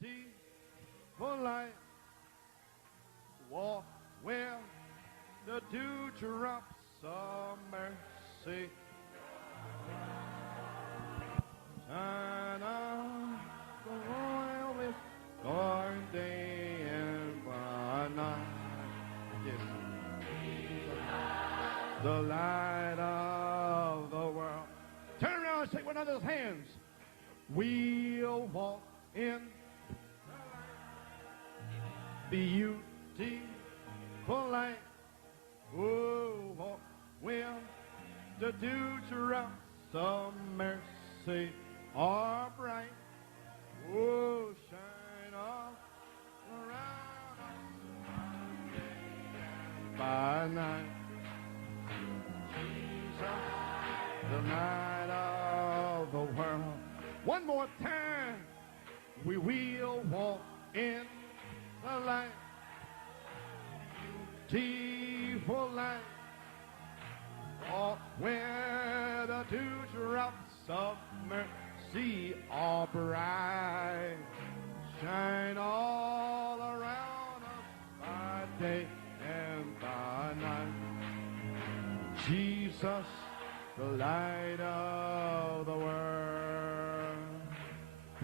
beautiful light. Walk where the dewdrops of mercy shine on the royal with Lord day and by night. Yes. The light of the world. Turn around and shake one another's hands. We'll walk in beautiful light. Oh, walk when the dewdrops of mercy are bright. Oh, shine all around us by night. Jesus, the light of the world. One more time, we will walk in the light. Beautiful light. Walk where the dewdrops of mercy are bright. Shine all around us by day and by night. Jesus, the light of the world.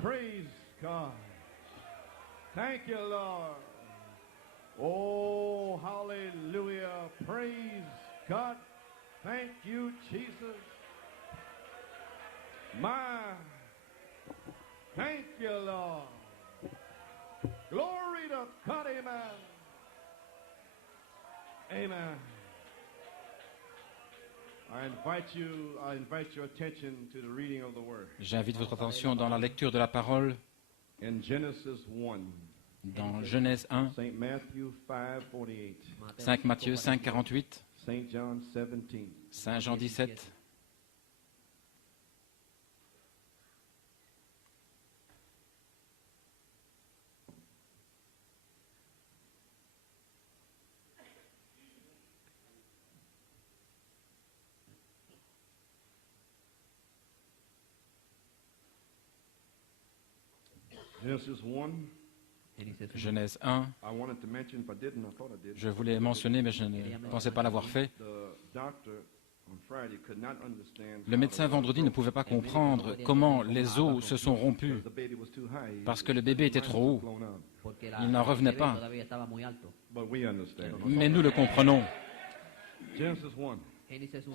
Praise God. Thank you, Lord. Oh, hallelujah. Praise God. Thank you, Jesus. My, thank you, Lord. Glory to God, amen. Amen. I invite your attention to the reading of the word. J'invite votre attention dans la lecture de la parole In Genesis 1, dans Genèse 1, St. Matthew 5:48, 5 Matthieu 5, 48, St. John 17. Saint Jean 17. Genesis 1. Genèse 1, I wanted to mention, if I didn't, I thought I did. je voulais mentionner, mais je ne pensais pas l'avoir fait. The doctor on Friday could not understand Le médecin vendredi ne pouvait pas comprendre comment les os se sont rompus the baby was too high. parce que le bébé était trop haut. Blown up. Il n'en revenait pas. But we understand. Mais nous le comprenons. Genesis 1.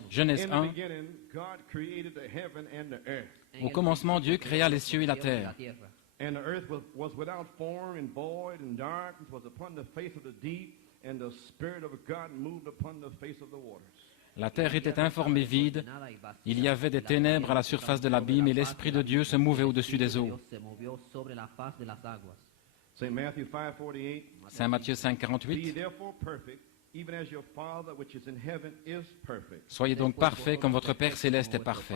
Genèse In the 1, beginning, God created the heaven and the earth. au commencement, Dieu créa les cieux et la terre. And the earth was without form and void, and darkness was upon the face of the deep, and the Spirit of God moved upon the face of the waters. La terre était informe et vide. Il y avait des ténèbres à la surface de l'abîme et l'Esprit de Dieu se mouvait au-dessus des eaux. St. Matthew 5:48. Saint Matthieu 5, Be 48. therefore perfect, even as your Father which is in heaven is perfect. Soyez donc parfaits comme votre Père céleste est parfait.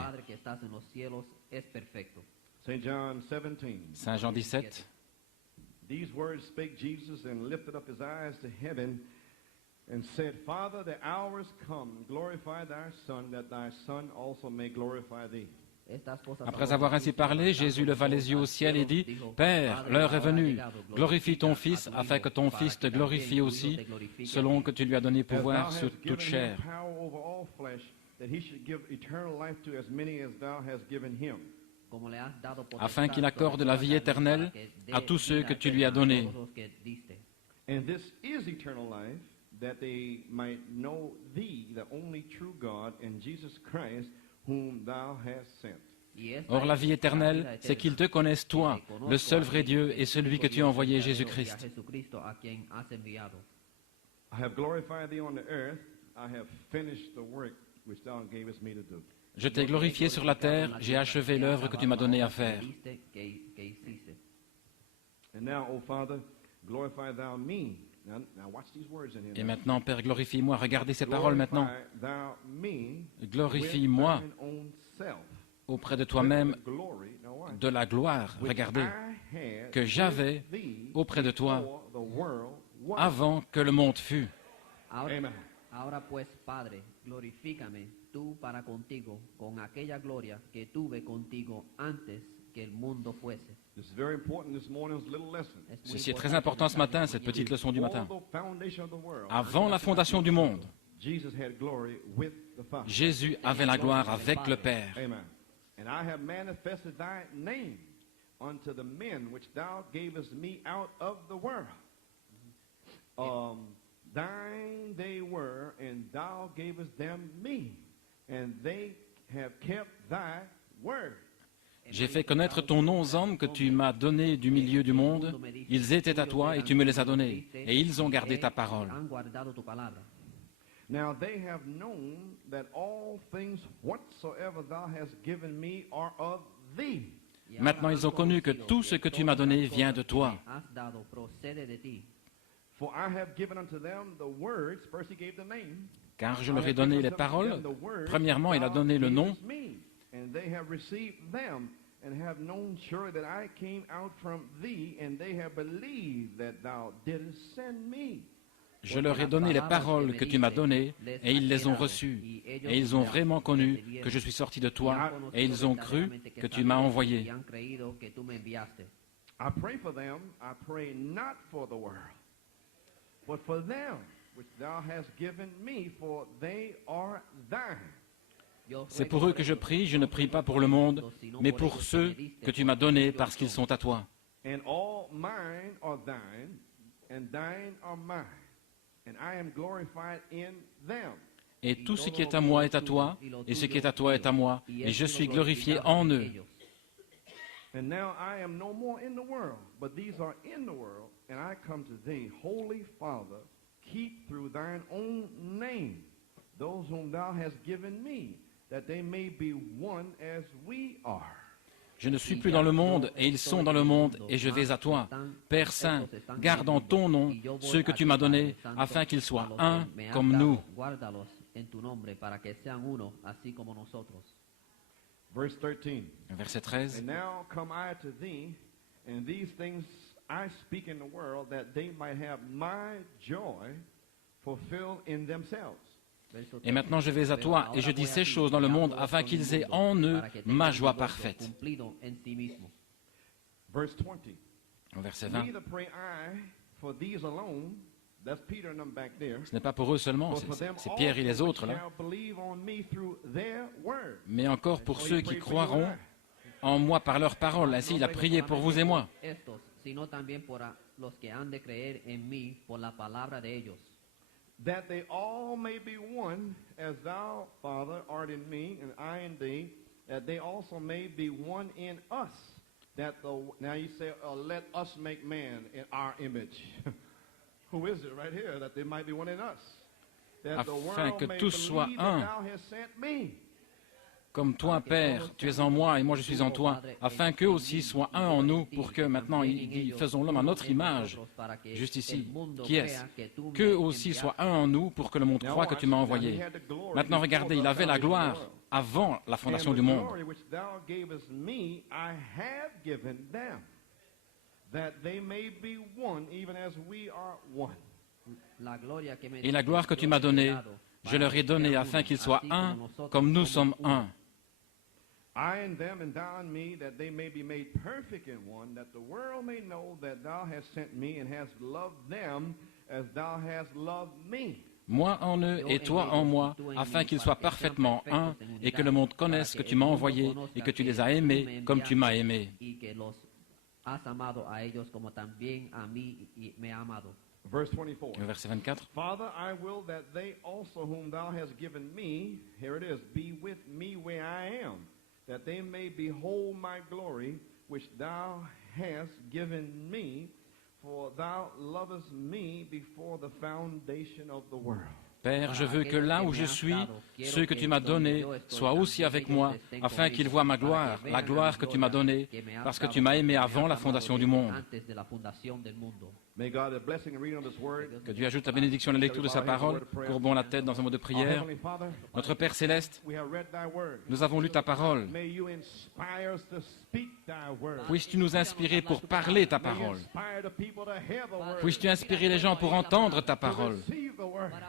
St. John 17. Saint Jean 17. These words spake Jesus and lifted up his eyes to heaven and said, Father, the hour is come, glorify thy Son, that thy Son also may glorify thee. Après avoir ainsi parlé, Jésus leva les yeux au ciel et dit, Père, l'heure est venue, glorifie ton Fils, afin que ton Fils te glorifie aussi, selon que tu lui as donné pouvoir sur toute chair, afin qu'il accorde la vie éternelle à tous ceux que tu lui as donnés. And this is eternal life, that they might know thee, the only true God, and Jesus Christ, whom thou hast sent. Or la vie éternelle, c'est qu'ils te connaissent toi, le seul vrai Dieu et celui que tu as envoyé, Jésus-Christ. I have glorified thee on the earth, I have finished the work which thou gavest me to do. Je t'ai glorifié sur la terre, j'ai achevé l'œuvre que tu m'as donnée à faire. And now, O Father, glorify thou me. Now watch these words in here. Et maintenant, Père, glorifie-moi. Regardez ces paroles maintenant. Glorify thou me Glorifie-moi with thine own self. auprès de toi-même Glory, now watch. de la gloire, Which regardez, I had que j'avais with thee auprès de toi before the world was. avant que le monde fût. Amen. Ahora pues, Padre, glorifícame tú para contigo con aquella gloria que tuve contigo antes que el mundo fuese. This is very important this morning's little lesson. Es muy Ceci est très importante important ce matin, cette petite leçon du matin. Before the foundation of the world, Avant la fondation du monde, Jesus had glory with the Father. Jésus avait la gloire avec le Père. Amen. And I have manifested thy name unto the men which thou gavest me out of the world. Thine they were, and thou gavest them me, and they have kept thy word. J'ai fait connaître ton nom aux hommes que tu m'as donnés du milieu du monde. Ils étaient à toi et tu me les as donnés. Et ils ont gardé ta parole. Now they have known that all things whatsoever thou hast given me are of thee. Maintenant, ils ont connu que tout ce que tu m'as donné vient de toi. For I have given unto them the words. First he gave the name. Car je leur ai donné les paroles. Premièrement, il a donné le nom. And they have received them, and have known surely that I came out from thee, and they have believed that thou didst send me. Je leur ai donné les paroles que tu m'as données, et ils les ont reçues. Et ils ont vraiment connu que je suis sorti de toi, et ils ont cru que tu m'as envoyé. I pray for them, I pray not for the world, but for them which thou hast given me, for they are thine. C'est pour eux que je prie, je ne prie pas pour le monde, mais pour ceux que tu m'as donnés parce qu'ils sont à toi. And all mine are thine, and thine are mine, and I am glorified in them. Et tout ce qui est à moi est à toi, et ce qui est à toi est à moi, et je suis glorifié en eux. And now I am no more in the world, but these are in the world, and I come to thee, Holy Father, keep through thine own name those whom thou hast given me, that they may be one as we are. Je ne suis plus dans le monde, et ils sont dans le monde, et je vais à toi. Père Saint, garde en ton nom ceux que tu m'as donnés, afin qu'ils soient un comme nous. Verse 13. Verset 13. And now come I to thee, and these things I speak in the world, that they might have my joy fulfilled in themselves. Et maintenant je vais à toi, et je dis ces choses dans le monde, afin qu'ils aient en eux ma joie parfaite. Verse 20. Verset 20. Neither pray I for these alone, that's Peter and them back there, Ce n'est pas pour eux seulement, but for them c'est Pierre et les also autres which là, shall believe on me through their word. mais encore pour ceux qui croiront en moi par leur parole. Ainsi il a prié pour vous et moi. Sino también por los que han de creer en mí por la palabra de ellos. That they all may be one, as thou, Father, art in me, and I in thee, that they also may be one in us. Now you say, let us make man in our image. Who is it right here? That they might be one in us. That the Afin world que may tous soient believe un. that thou hast sent me. Comme toi, Père, tu es en moi et moi je suis en toi, afin qu'eux aussi soient un en nous, pour que maintenant il dit, faisons l'homme à notre image, juste ici. Qui est-ce? Qu'eux aussi soient un en nous, pour que le monde croie que tu m'as envoyé. Maintenant, regardez, il avait la gloire avant la fondation du monde. Et la gloire que tu m'as donnée, je leur ai donnée afin qu'ils soient un, comme nous sommes un. I in them and thou in me, that they may be made perfect in one, that the world may know that thou hast sent me and hast loved them as thou hast loved me. Moi en eux et toi en moi, afin qu'ils soient parfaitement un, et que le monde connaisse que tu m'as envoyé et que tu les as aimés comme tu m'as aimé. Verse 24. Verset 24. Father, I will that they also whom thou hast given me, here it is, be with me where I am, that they may behold my glory, which thou hast given me, for thou lovest me before the foundation of the world. Père, je veux que là où je suis, ceux que tu m'as donnés soient aussi avec moi, afin qu'ils voient ma gloire, la gloire que tu m'as donnée, parce que tu m'as aimé avant la fondation du monde. Que Dieu ajoute la bénédiction à la lecture de sa parole. Courbons la tête dans un mot de prière. Notre Père céleste, nous avons lu ta parole. Puisses-tu nous inspirer pour parler ta parole? Puisses-tu inspirer les gens pour entendre ta parole,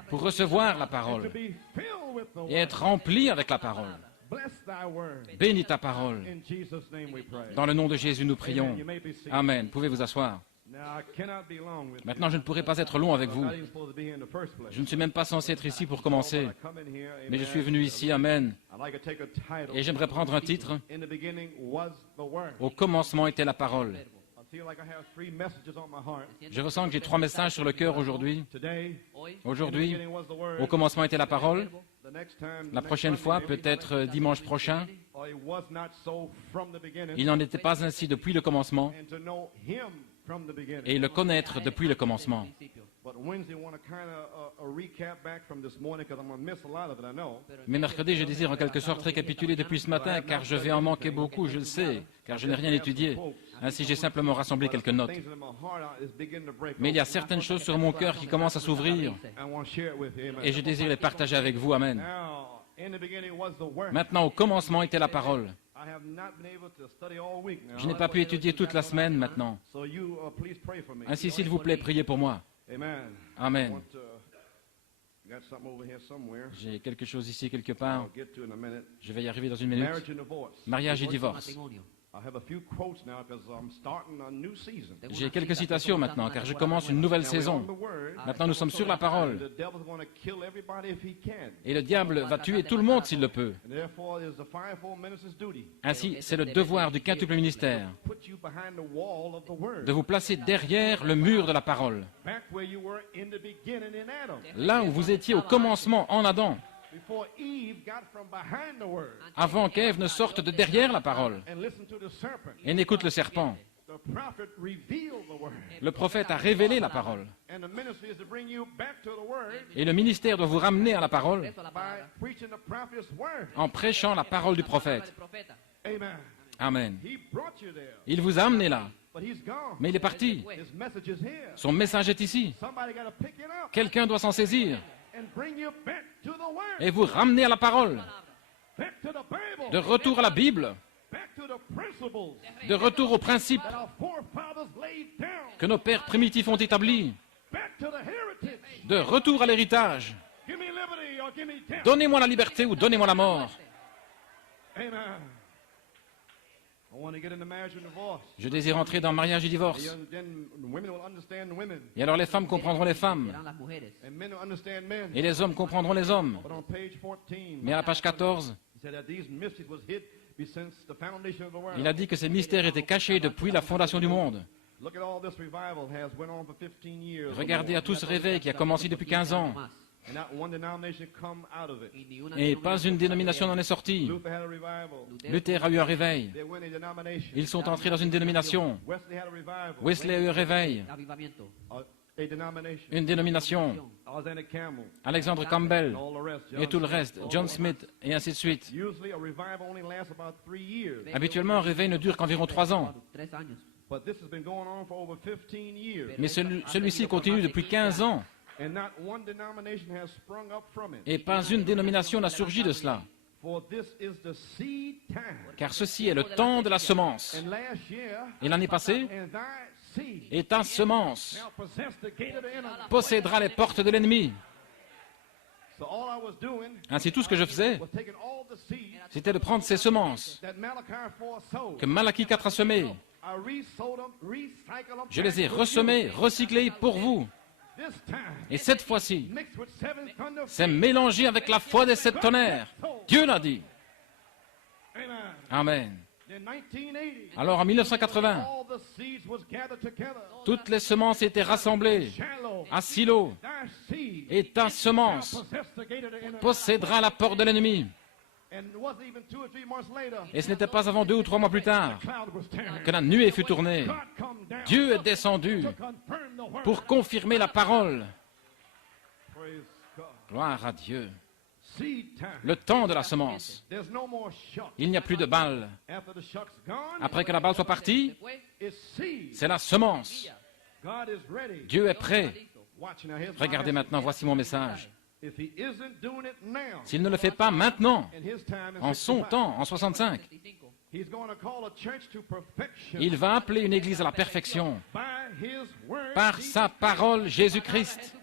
pour recevoir recevoir la and to parole be filled with the et word. être rempli avec la parole. Bless thy word. Bénis ta parole. In Jesus' name we pray. Dans le nom de Jésus, nous prions. Amen. You may be seated. Amen. Pouvez vous asseoir. Now, I cannot be long with Maintenant, je ne pourrai pas être long avec you. vous. I'm not even supposed to be here in the first place. Je ne suis même pas censé être ici pour commencer. But I come in here, Mais je amen. suis venu ici, Amen. I'd like to take a title. Et j'aimerais prendre un titre. In the beginning was the word. Au commencement était la parole. I feel like I have 3 messages on my heart. Je ressens que j'ai 3 messages sur le cœur aujourd'hui. Today, Aujourd'hui, in the beginning was the word. au commencement était la parole. The next time, La the prochaine next fois, Sunday, peut-être dimanche prochain, or it was not so from the beginning. il n'en était pas ainsi depuis le commencement And to know him from the beginning. et le connaître depuis le commencement. But Wednesday, I want to kind of recap back from this morning because I'm going to miss a lot of it, I know. Mais mercredi, je désire en quelque sorte récapituler depuis ce matin, car je vais en manquer beaucoup, je le sais, car je n'ai rien étudié. Ainsi, j'ai simplement rassemblé quelques notes. Things in my heart is beginning to break Mais il y a open. certaines choses sur mon cœur qui commencent à s'ouvrir, I want to share it with you. Amen. et je désire les partager avec vous. Amen. Now, in the beginning was the word. Maintenant, au commencement était la parole. I have not been able to study all week now. Je n'ai pas pu étudier toute la semaine maintenant. So you please pray for me. Ainsi, s'il vous plaît, priez pour moi. Amen. I Amen. want to got something over here somewhere. J'ai quelque chose ici quelque part. I'll get to in a minute. Je vais y arriver dans une minute. Marriage and divorce. Mariage et divorce. I have a few quotes now because I'm starting a new season. J'ai quelques citations maintenant, car je commence une nouvelle Now, we're saison. on the word. Maintenant, nous sommes sur la parole. The devil's going to kill everybody if he can. Et le diable va tuer tout le monde s'il le peut. And therefore, it is the fivefold minister's duty Ainsi, c'est le devoir du quintuple ministère to put you behind the wall of the word. de vous placer derrière le mur de la parole. Back where you were in the beginning in Adam. Là où vous étiez au commencement en Adam, Before Eve got from behind the word avant qu'Ève ne sorte de derrière la parole and listened to the serpent. et n'écoute le serpent. The prophet revealed the word. Le prophète a révélé la parole. And the ministry is to bring you back to the word Et le ministère doit vous ramener à la parole by preaching the prophet's word. en prêchant la parole du prophète. Amen. Amen. He brought you there, Il vous a amené là, but he's gone. mais il est parti. His message is here. Son message est ici. Somebody got to pick it up Quelqu'un doit s'en saisir and bring you back to the word. et vous ramener à la parole. Back to the Bible. De retour à la Bible, Back to the principles de retour aux principes that our forefathers laid down. que nos pères primitifs ont établis, Back to the heritage. de retour à l'héritage. Give me liberty or give me death. Donnez-moi la liberté ou donnez-moi la mort. Amen. I want to get into marriage and divorce. Je désire entrer dans mariage et divorce. Then women will understand women, Et alors les femmes comprendront les femmes, and men will understand men. et les hommes comprendront les hommes. But on page 14, Mais à la page 14, he said that these mysteries was hid since the foundation of the world. il a dit que ces mystères étaient cachés depuis la fondation du monde. Look at all this revival has went on for 15 years. or Regardez more. à tout ce réveil qui a commencé depuis 15 ans. And not one denomination come out of it. Et pas une dénomination n'en est sortie. Luther had a revival. Luther a eu un réveil. They went in a denomination. Ils sont entrés dans une dénomination. Wesley had a revival. Wesley a eu un réveil. A denomination. Une dénomination. Alexander Campbell. Alexandre Campbell And all the rest. et tout le reste. John Smith et ainsi de suite. Usually a revival only lasts about 3 years. Habituellement, un réveil ne dure qu'environ 3 ans. But this has been going on for over 15 years. Mais celui-ci continue depuis 15 ans. And not one denomination has sprung up from it. Et pas une dénomination n'a surgi de cela. For this is the seed time. Car ceci est le temps de la semence. And last year, Et l'année passée, and thy seed et ta semence now possess the gate of the enemy. possédera les portes de l'ennemi. So all I was doing Ainsi, tout ce que je faisais, was taking all the seeds c'était de prendre ces semences that Malachi 4 sowed. que Malachie 4 a semées. I re-sowed them, recycled them. Je les ai back to ressemées, you. recyclées pour vous. This time, Et cette fois-ci, mixed with 7 thunder c'est mélangé avec la foi des 7 tonnerres. Dieu l'a dit. Amen. Amen. In 1980, Alors en 1980, all the seeds was gathered together. toutes les semences étaient rassemblées Shallow, à Silo. thy seed Et ta semence shall possess the gate of the enemy. possédera la porte de l'ennemi. And it wasn't even 2 or 3 months later, Et ce n'était pas avant 2 ou 3 mois plus tard cloud was tearing. que la nuée fut tournée. God come down Dieu est descendu to confirm the word. pour confirmer la parole. Praise God. Gloire à Dieu. Seed time. Le temps de la semence. There's no more shock. Il n'y a plus de balles. After the shock's gone, Après que la balle soit partie, it's seed. c'est la semence. God is ready. Dieu est prêt. Watch now. Here's my Regardez message. maintenant, voici mon message. If he isn't doing it now, S'il ne le fait pas maintenant, in his time, in en son 65, temps, en 65, he's going to call a church to perfection il va appeler une église à la perfection by his word. par sa parole Jésus-Christ.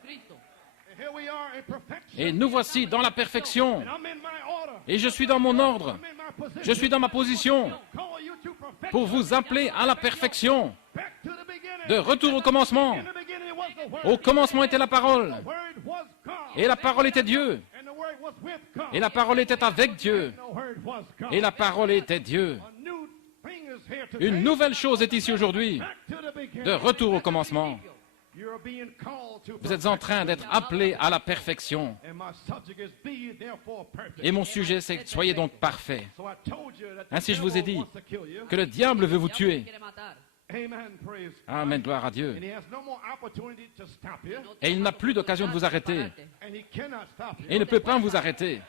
Here we are in perfection. Et nous voici dans la perfection. And I'm in my order. Et je suis dans mon ordre. I'm in my position. Je suis dans ma position Call you to perfection. pour vous appeler à la perfection. Back to the beginning. De retour au commencement. In the beginning was the Word. Au commencement était la parole. The Word was God. Et la parole était Dieu. And the Word was with God. Et la parole était avec Dieu. And the Word was God. Et la parole était Dieu. A new thing is here today. Une nouvelle chose est ici aujourd'hui. Back to the beginning. De retour au commencement. You're being called to Vous êtes en train d'être appelés à la perfection. And my subject is be therefore perfect. Et mon sujet, c'est soyez donc parfaits. So I told you that the Ainsi, je vous ai devil dit wants to kill you. que le diable veut vous tuer. Amen. Praise God. Amen, gloire à Dieu. And he has no more opportunity to stop you. Et il n'a plus d'occasion de vous arrêter. And he cannot stop you. Et il ne peut pas vous arrêter.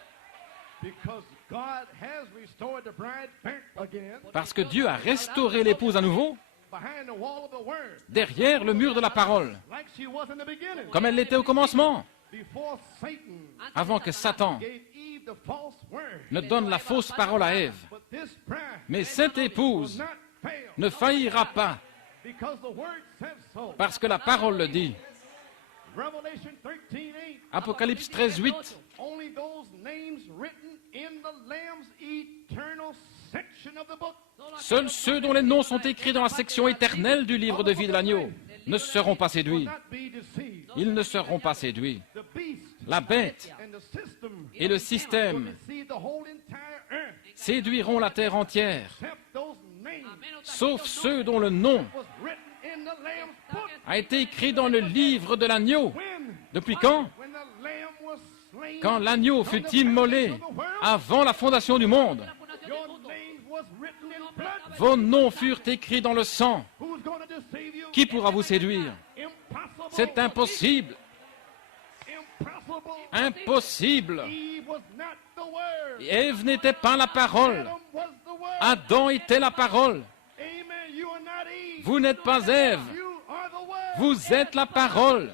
Because God has restored the bride back again Parce que Dieu a restauré l'épouse à nouveau behind the wall of the word. derrière le mur de la parole, Like she was in the beginning. comme elle l'était au commencement, Before Satan avant que Satan gave Eve the false word. ne donne la fausse parole à Ève. But this bride Mais cette will épouse not fail. ne faillira pas, Because the word says so. parce que la parole le dit. Revelation 13:8. Apocalypse 13, 8. Only those names written in the Lamb's eternal section of the book. Seuls ceux dont les noms sont écrits dans la section éternelle du livre de vie de l'agneau ne seront pas séduits. Not be deceived. Ils ne seront pas séduits. The beast La bête and the system et le will système deceive the whole entire earth. séduiront la terre entière, Except those names sauf ceux dont le nom was written in the Lamb's book. a été écrit dans le livre de l'agneau. When? Depuis quand? When the Lamb was slain. Quand l'agneau fut immolé avant la fondation du monde. Your name was written in blood. Vos noms furent écrits dans le sang. Who's going to deceive you? Qui pourra vous séduire? Impossible. C'est impossible. Impossible. Impossible. Eve was not the word. Ève n'était pas la parole. Adam was the word. Adam était la parole. Amen. You are not Eve. Vous n'êtes pas Ève. You are the word. Vous êtes la parole.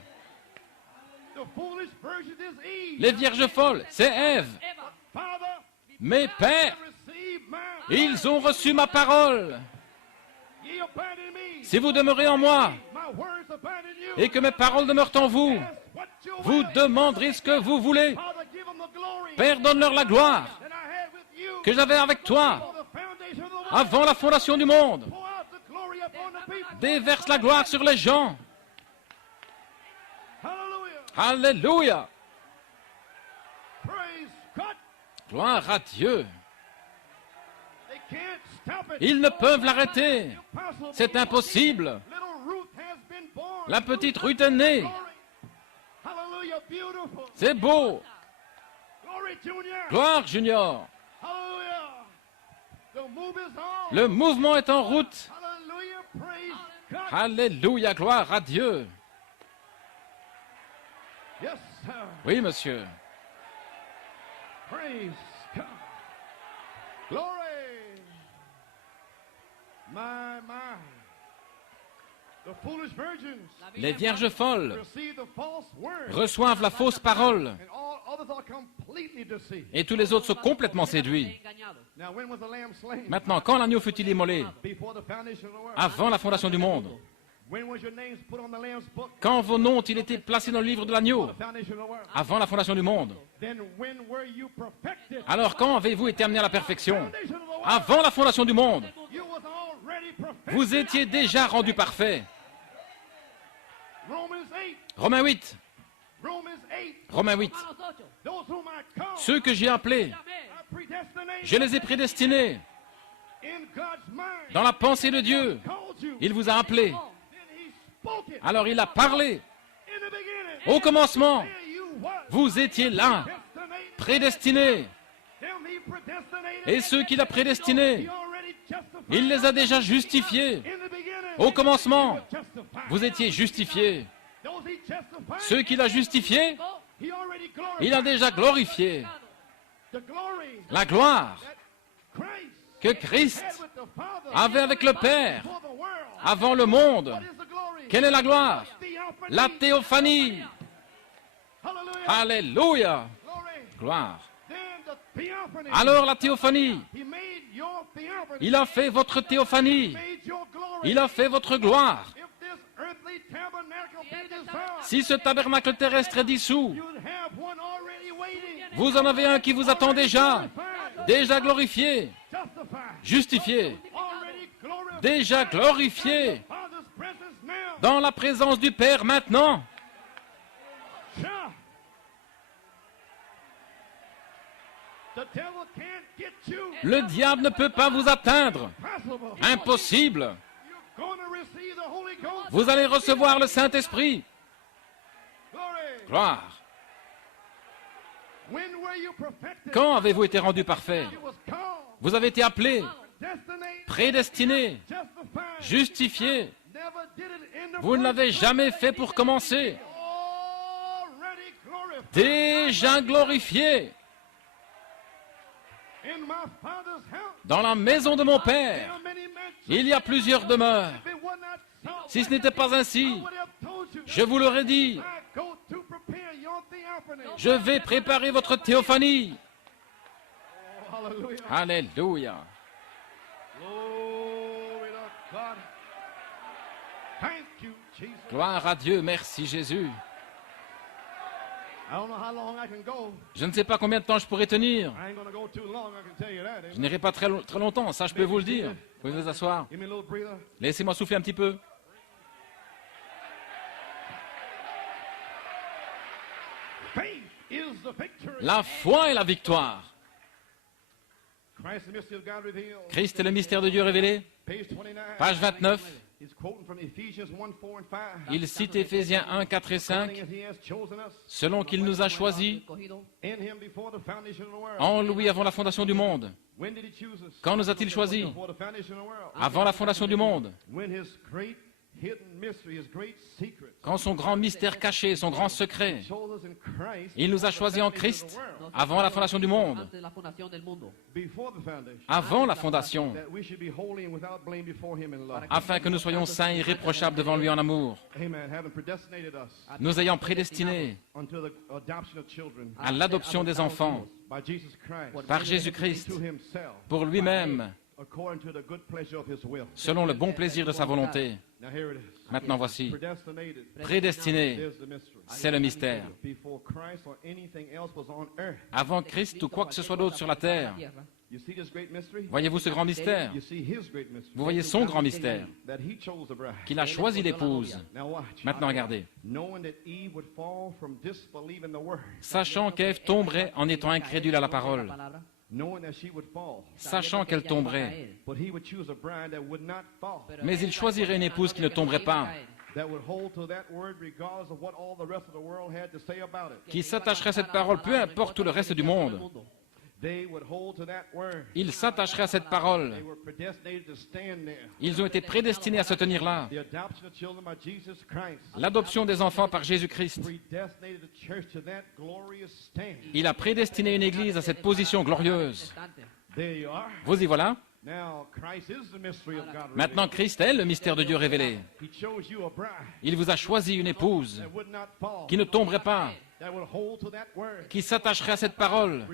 The foolish virgin is Eve. Les vierges folles, c'est Ève. Father, Mes pères, receive my ils ont reçu ma parole. ye abide in me. Si vous demeurez en moi My words abide in you. et que mes paroles demeurent en vous, Ask what you vous will. demanderez ce que vous voulez. Father, give them the glory Père, donne-leur la gloire that I had with you que j'avais avec toi before the foundation of the world. avant la fondation du monde. Pour out the glory upon the people. Déverse la gloire sur les gens. Hallelujah. Alléluia. Praise God. Gloire à Dieu. They can't stop it. Ils ne peuvent l'arrêter. Impossible. C'est impossible. Little Ruth has been born. La petite Ruth est née. Glory. Hallelujah. Beautiful. C'est beau. Glory, Junior. Gloire, Junior. Hallelujah. The move is on. Le mouvement est en route. Hallelujah. Praise God. Alléluia. Gloire à Dieu. Yes, sir. Oui, monsieur. Praise God. Glory. My. The foolish virgins Les vierges folles receive the false word. reçoivent la fausse parole And all others are completely deceived. et tous les autres sont complètement séduits. Now, when was the lamb slain? Maintenant, quand l'agneau fut-il immolé? Before the foundation of the world. Avant la fondation du monde. When was your names put on the lamb's book? Quand vos noms ont-ils été placés dans le livre de l'agneau? The foundation of the world. Avant la fondation du monde. Then when were you perfected? Alors quand avez-vous été amené à la perfection? Foundation of the world. Avant la fondation du monde. You was already perfected. Vous étiez déjà rendu parfait. Romans 8. Romains 8. Romans 8. Romains 8. Those whom I called, Ceux que j'ai appelés, I predestinated je les ai prédestinés. in God's mind. Dans la pensée de Dieu, Called you. il vous a appelés. Then he spoke it. Alors il a parlé. In the beginning. Au commencement, There you was. vous étiez là, Predestinated. prédestinés. Them he predestinated. Et ceux qu'il a prédestinés, He already justified. il les a déjà justifiés. In the beginning. Au commencement, Justified. vous étiez justifiés. Those he justified. Ceux qu'il a justifiés, He already glorified. il a déjà glorifié. The glory La gloire that Christ que Christ had with the Father avait avec le Père for the world. avant le monde. What is the glory? Quelle est la gloire? Theophany. La théophanie. Hallelujah. Alléluia. Glory. Gloire. Then the theophany. Alors la théophanie. He made your theophany. Il a fait votre théophanie. Made your glory. Il a fait votre gloire. If this earthly tabernacle be dissolved, Si ce tabernacle terrestre est dissous, you'd Vous en avez un qui vous attend déjà glorifié, justifié, déjà glorifié, dans la présence du Père maintenant. Le diable ne peut pas vous atteindre. Impossible. Vous allez recevoir le Saint-Esprit. Gloire. Quand avez-vous été rendu parfait? Vous avez été appelé, prédestiné, justifié. Vous ne l'avez jamais fait pour commencer. Déjà glorifié. Dans la maison de mon Père, il y a plusieurs demeures. Si ce n'était pas ainsi, je vous l'aurais dit. Je vais préparer votre théophanie. Alléluia. Gloire à Dieu, merci Jésus. Je ne sais pas combien de temps je pourrai tenir. Je n'irai pas très longtemps, ça je peux vous le dire. Vous pouvez vous asseoir. Laissez-moi souffler un petit peu. La foi est la victoire. Christ est le mystère de Dieu révélé. Page 29. Il cite Éphésiens 1, 4 et 5. Selon qu'il nous a choisis en lui avant la fondation du monde. Quand nous a-t-il choisis? Avant la fondation du monde. Quand son grand mystère caché, son grand secret, il nous a choisis en Christ avant la fondation du monde. Avant la fondation, afin que nous soyons saints et irréprochables devant lui en amour, nous ayant prédestinés à l'adoption des enfants par Jésus-Christ pour lui-même, selon le bon plaisir de sa volonté. Maintenant voici, prédestiné, c'est le mystère. Avant Christ ou quoi que ce soit d'autre sur la terre, voyez-vous ce grand mystère? Vous voyez son grand mystère, qu'il a choisi l'épouse. Maintenant regardez. Sachant qu'Ève tomberait en étant incrédule à la parole. Sachant qu'elle tomberait. Mais il choisirait une épouse qui ne tomberait pas, qui s'attacherait à cette parole, peu importe tout le reste du monde. Ils s'attacheraient à cette parole. Ils ont été prédestinés à se tenir là. L'adoption des enfants par Jésus-Christ. Il a prédestiné une église à cette position glorieuse. Vous y voilà. Maintenant, Christ est le mystère de Dieu révélé. Il vous a choisi une épouse qui ne tomberait pas, qui s'attacherait à cette parole,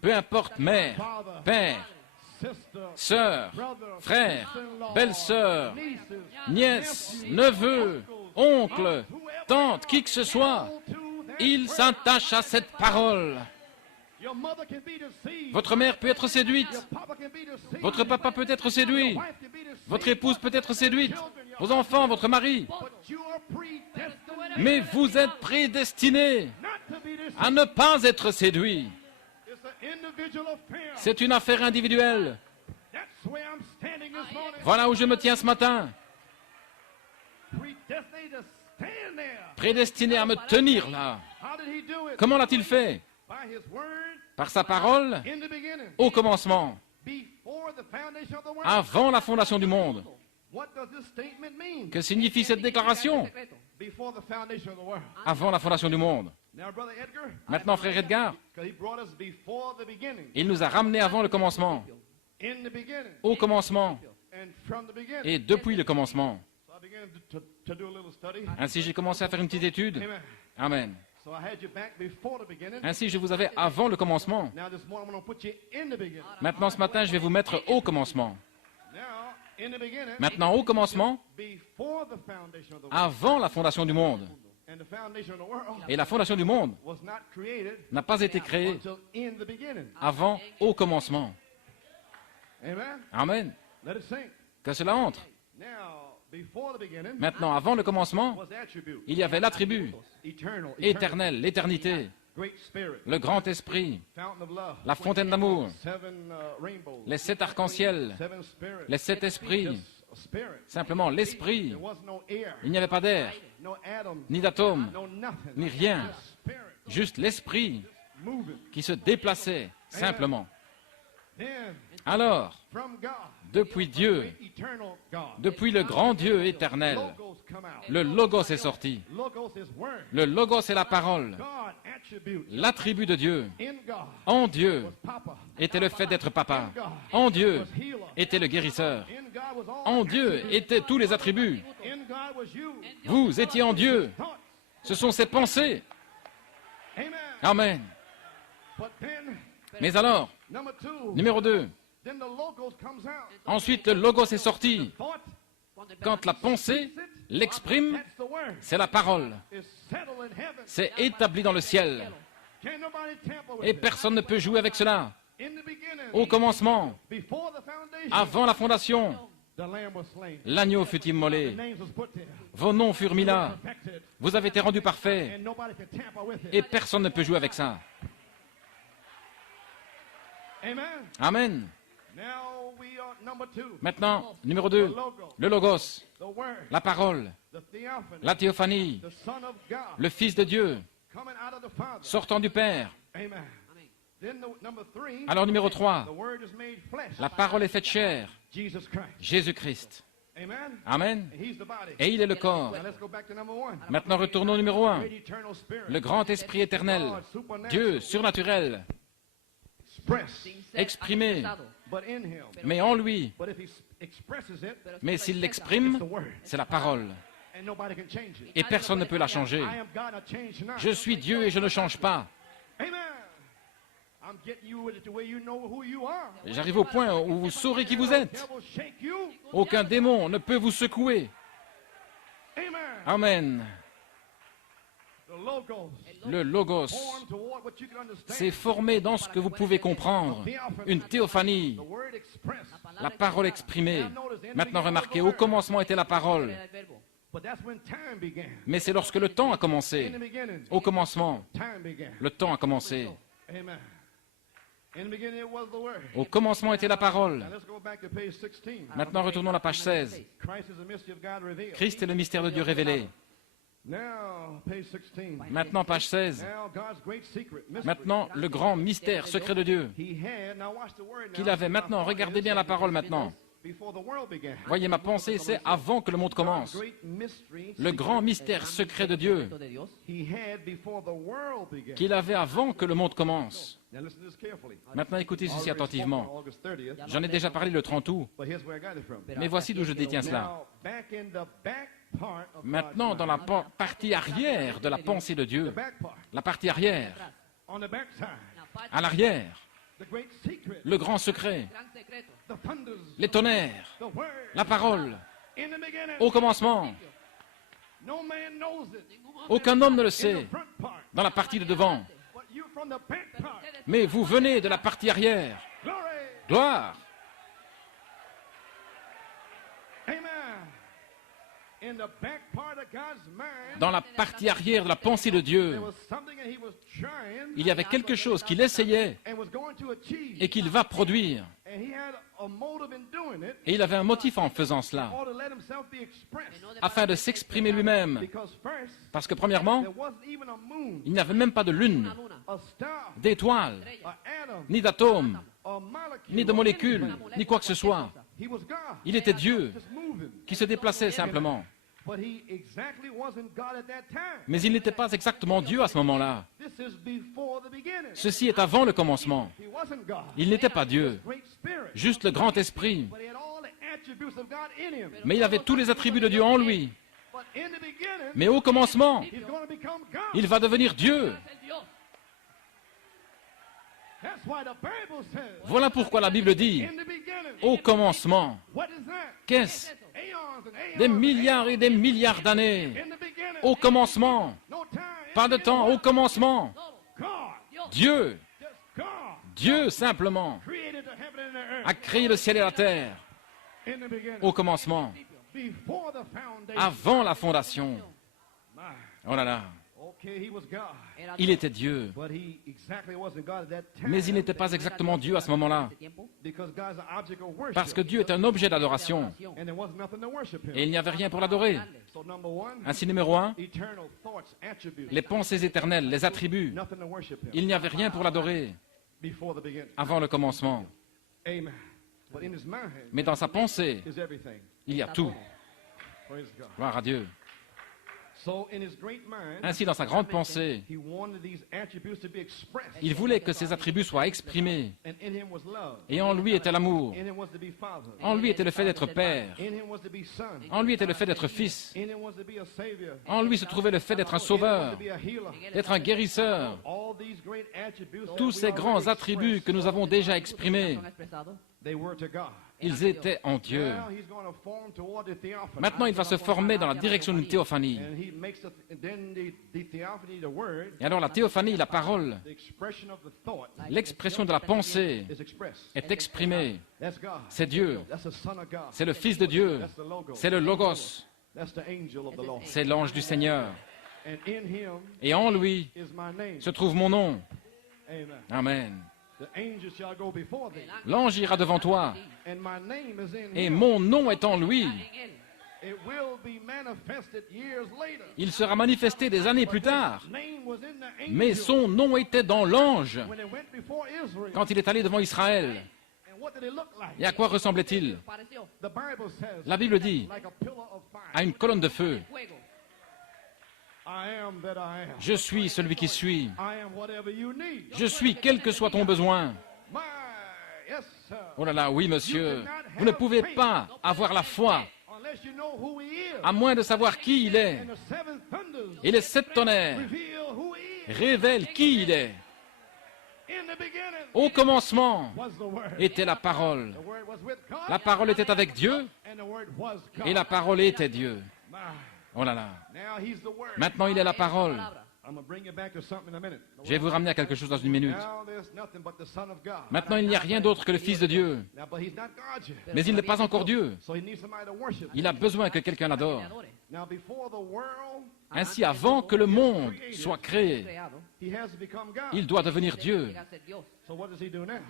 peu importe mère, père, sœur, frère, belle-sœur, nièce, neveu, oncle, tante, qui que ce soit, il s'attache à cette parole. Votre mère peut être séduite, votre papa peut être séduit, votre épouse peut être séduite, vos enfants, votre mari. Mais vous êtes prédestinés à ne pas être séduits. C'est une affaire individuelle. Voilà où je me tiens ce matin. Prédestiné à me tenir là. Comment l'a-t-il fait? Par sa parole, au commencement, avant la fondation du monde. Que signifie cette déclaration? Avant la fondation du monde. Maintenant, frère Edgar, il nous a ramenés avant le commencement, au commencement, et depuis le commencement. Ainsi, j'ai commencé à faire une petite étude. Amen. Ainsi, je vous avais avant le commencement. Maintenant, ce matin, je vais vous mettre au commencement. Maintenant, au commencement, avant la fondation du monde. And the foundation of the world Et la fondation du monde was not created n'a pas été créée until in the beginning. avant, au commencement. Amen. Amen. Let it sink. Que cela entre. Now, before the beginning Maintenant, avant le commencement, was the attribute, il y avait l'attribut eternal, éternel, l'éternité, great spirit, le grand esprit, fountain of love, la fontaine d'amour, seven rainbows, les 7 arcs-en-ciel, seven spirits, les 7 esprits, just a spirit. simplement l'esprit. There was no air, Il n'y avait pas d'air, no atoms, ni d'atomes, no nothing, ni rien, just spirit juste l'esprit moving. qui se déplaçait simplement. Then, Alors, from God, depuis Dieu, great eternal God, depuis le grand Dieu éternel, logos come out. le Logos est sorti. Logos is word. Le Logos est la parole. God attribute L'attribut de Dieu in God en Dieu was Papa. était le fait d'être papa. En Dieu était le guérisseur. In God was all. En Dieu étaient tous les attributs. In God was you. Vous étiez en Dieu. Thoughts. Ce sont ses pensées. Amen. Amen. But then, Mais alors, number two, numéro 2, then the logos comes out. ensuite le Logos est sorti. Thought, Quand la pensée l'exprime, that's the word. c'est la parole. It's settled in heaven. C'est établi dans le ciel. Can nobody tamper with Et it? personne ne peut jouer avec cela. In the beginning, Au commencement, before the foundation, avant la fondation, the lamb was slain. l'agneau fut The immolé. names was put there. Vos noms furent mis là. Perfected. Vous avez été rendus parfaits. And nobody can tamper with it. Et personne ne peut jouer avec ça. Amen. Amen. Now we are number two. Maintenant, numéro The 2, logo, le Logos, the word, la parole, the theophany, la théophanie, the Son of God, le Fils de Dieu, coming out of the Father. sortant du Père. Amen. Then the number three, Alors numéro 3, the word is made flesh. la parole est faite chair, Jesus Christ. Jésus-Christ. Amen. Amen. And he's the body. Et il est le corps. Now let's go back to number one. Maintenant retournons au numéro 1, Great eternal spirit. le grand esprit éternel, Dieu surnaturel, Express. exprimé, But in him. mais en lui. But if he expresses it, Mais s'il it's l'exprime, the word. c'est la parole. And nobody can change it. Et personne ne peut la changer. I am God, I change not. Je suis Dieu et je ne change pas. Amen. I'm getting you to where you know who you are. J'arrive au point où vous saurez qui vous êtes. Devil shake you. Aucun démon ne peut vous secouer. Amen. Amen. The logos Le Logos formed toward what you can understand. s'est formé dans ce que vous pouvez comprendre. Une théophanie, The word express. la parole exprimée. Maintenant remarquez, au commencement était la parole. But that's when time began. Mais c'est lorsque le temps a commencé. In the beginning, Au commencement, time began. le temps a commencé. Amen. In the beginning, it was the word. Au commencement était la parole. Now let's go back to page 16. Maintenant retournons à la page 16. Christ is the mystery of God revealed. Christ est le mystère de Dieu révélé. Now, page 16. Maintenant page 16. Now, God's great secret, mystery. Maintenant le grand mystère secret de Dieu He had, now watch the word now. qu'il avait. Maintenant, regardez bien la parole maintenant. Before the world began. Voyez, ma pensée, c'est avant que le monde commence. Great mystery Le grand mystère secret de Dieu he had before the world began. qu'il avait avant que le monde commence. Now listen to this carefully. Maintenant, écoutez ceci Already spoken attentivement. on August 30th, J'en ai déjà parlé le 30 août, but here's where I got it from. mais voici d'où je détiens cela. Now, back in the back part of Maintenant, God's dans la mind, partie arrière de la pensée de the Dieu, back part, la partie arrière, on the back side, à l'arrière, the great secret, le grand secret, the thunders, les tonnerres, the word, la parole, in the beginning. au commencement. No man knows it. Aucun homme ne le In sait the front part, dans la partie de devant, but you from the back part. mais vous venez de la partie arrière. Glory. Gloire! Amen. In the back part of God's mind, Dans la partie arrière de la pensée de Dieu, there was something that he was trying il y avait quelque chose qu'il essayait and was going to achieve. et qu'il va produire. And he had a motive in doing it Et il avait un motif en faisant cela, or to let himself be expressed. afin de s'exprimer lui-même. Because first, Parce que premièrement, there wasn't even a moon, il n'y avait même pas de lune, a star, d'étoiles, an atom, ni d'atomes, a molecule, ni de molécules, ni quoi que ce soit. He was God. Il était Dieu Just moving. qui se déplaçait simplement. But he exactly wasn't God at that time. Mais il n'était pas exactement Dieu à ce moment-là. This is before the beginning. Ceci est avant le commencement. He wasn't God. Il n'était pas Dieu, Great spirit. juste le grand esprit. But he had all the attributes of God in him. Mais il avait tous les attributs de Dieu en lui. But in the beginning, Mais au commencement, he's going to become God. il va devenir Dieu. That's why the Bible says, Voilà pourquoi la Bible dit, in the beginning, au commencement, what is that? qu'est-ce? Aeons and aeons Des and milliards et des milliards aeons. d'années. In the beginning, Au commencement. Pas de temps, au commencement. Dieu, Dieu simplement, a créé le ciel et la terre. Au commencement. Avant la fondation. Oh là là. Il était Dieu. Mais il n'était pas exactement Dieu à ce moment-là. Parce que Dieu est un objet d'adoration. Et il n'y avait rien pour l'adorer. Ainsi, numéro un, les pensées éternelles, les attributs. Il n'y avait rien pour l'adorer avant le commencement. Mais dans sa pensée, il y a tout. Gloire à Dieu. Ainsi, dans sa grande pensée, il voulait que ces attributs soient exprimés. Et en lui était l'amour. En lui était le fait d'être père. En lui était le fait d'être fils. En lui se trouvait le fait d'être un sauveur, d'être un guérisseur. Tous ces grands attributs que nous avons déjà exprimés, ils étaient en Dieu. Maintenant, il va se former dans la direction d'une théophanie. Et alors, la théophanie, la parole, l'expression de la pensée est exprimée. C'est Dieu. C'est le Fils de Dieu. C'est le Logos. C'est l'ange du Seigneur. Et en lui se trouve mon nom. Amen. L'ange ira devant toi, et mon nom est en lui. Il sera manifesté des années plus tard, mais son nom était dans l'ange quand il est allé devant Israël. Et à quoi ressemblait-il? La Bible dit, à une colonne de feu. Je suis celui qui suis. Je suis quel que soit ton besoin. Oh là là, oui monsieur. Vous ne pouvez pas avoir la foi à moins de savoir qui il est. Et les 7 tonnerres révèlent qui il est. Au commencement était la parole. La parole était avec Dieu et la parole était Dieu. Oh là là. Maintenant, il est la parole. Je vais vous ramener à quelque chose dans une minute. Maintenant, il n'y a rien d'autre que le Fils de Dieu. Mais il n'est pas encore Dieu. Il a besoin que quelqu'un l'adore. Ainsi, avant que le monde soit créé, il doit devenir Dieu.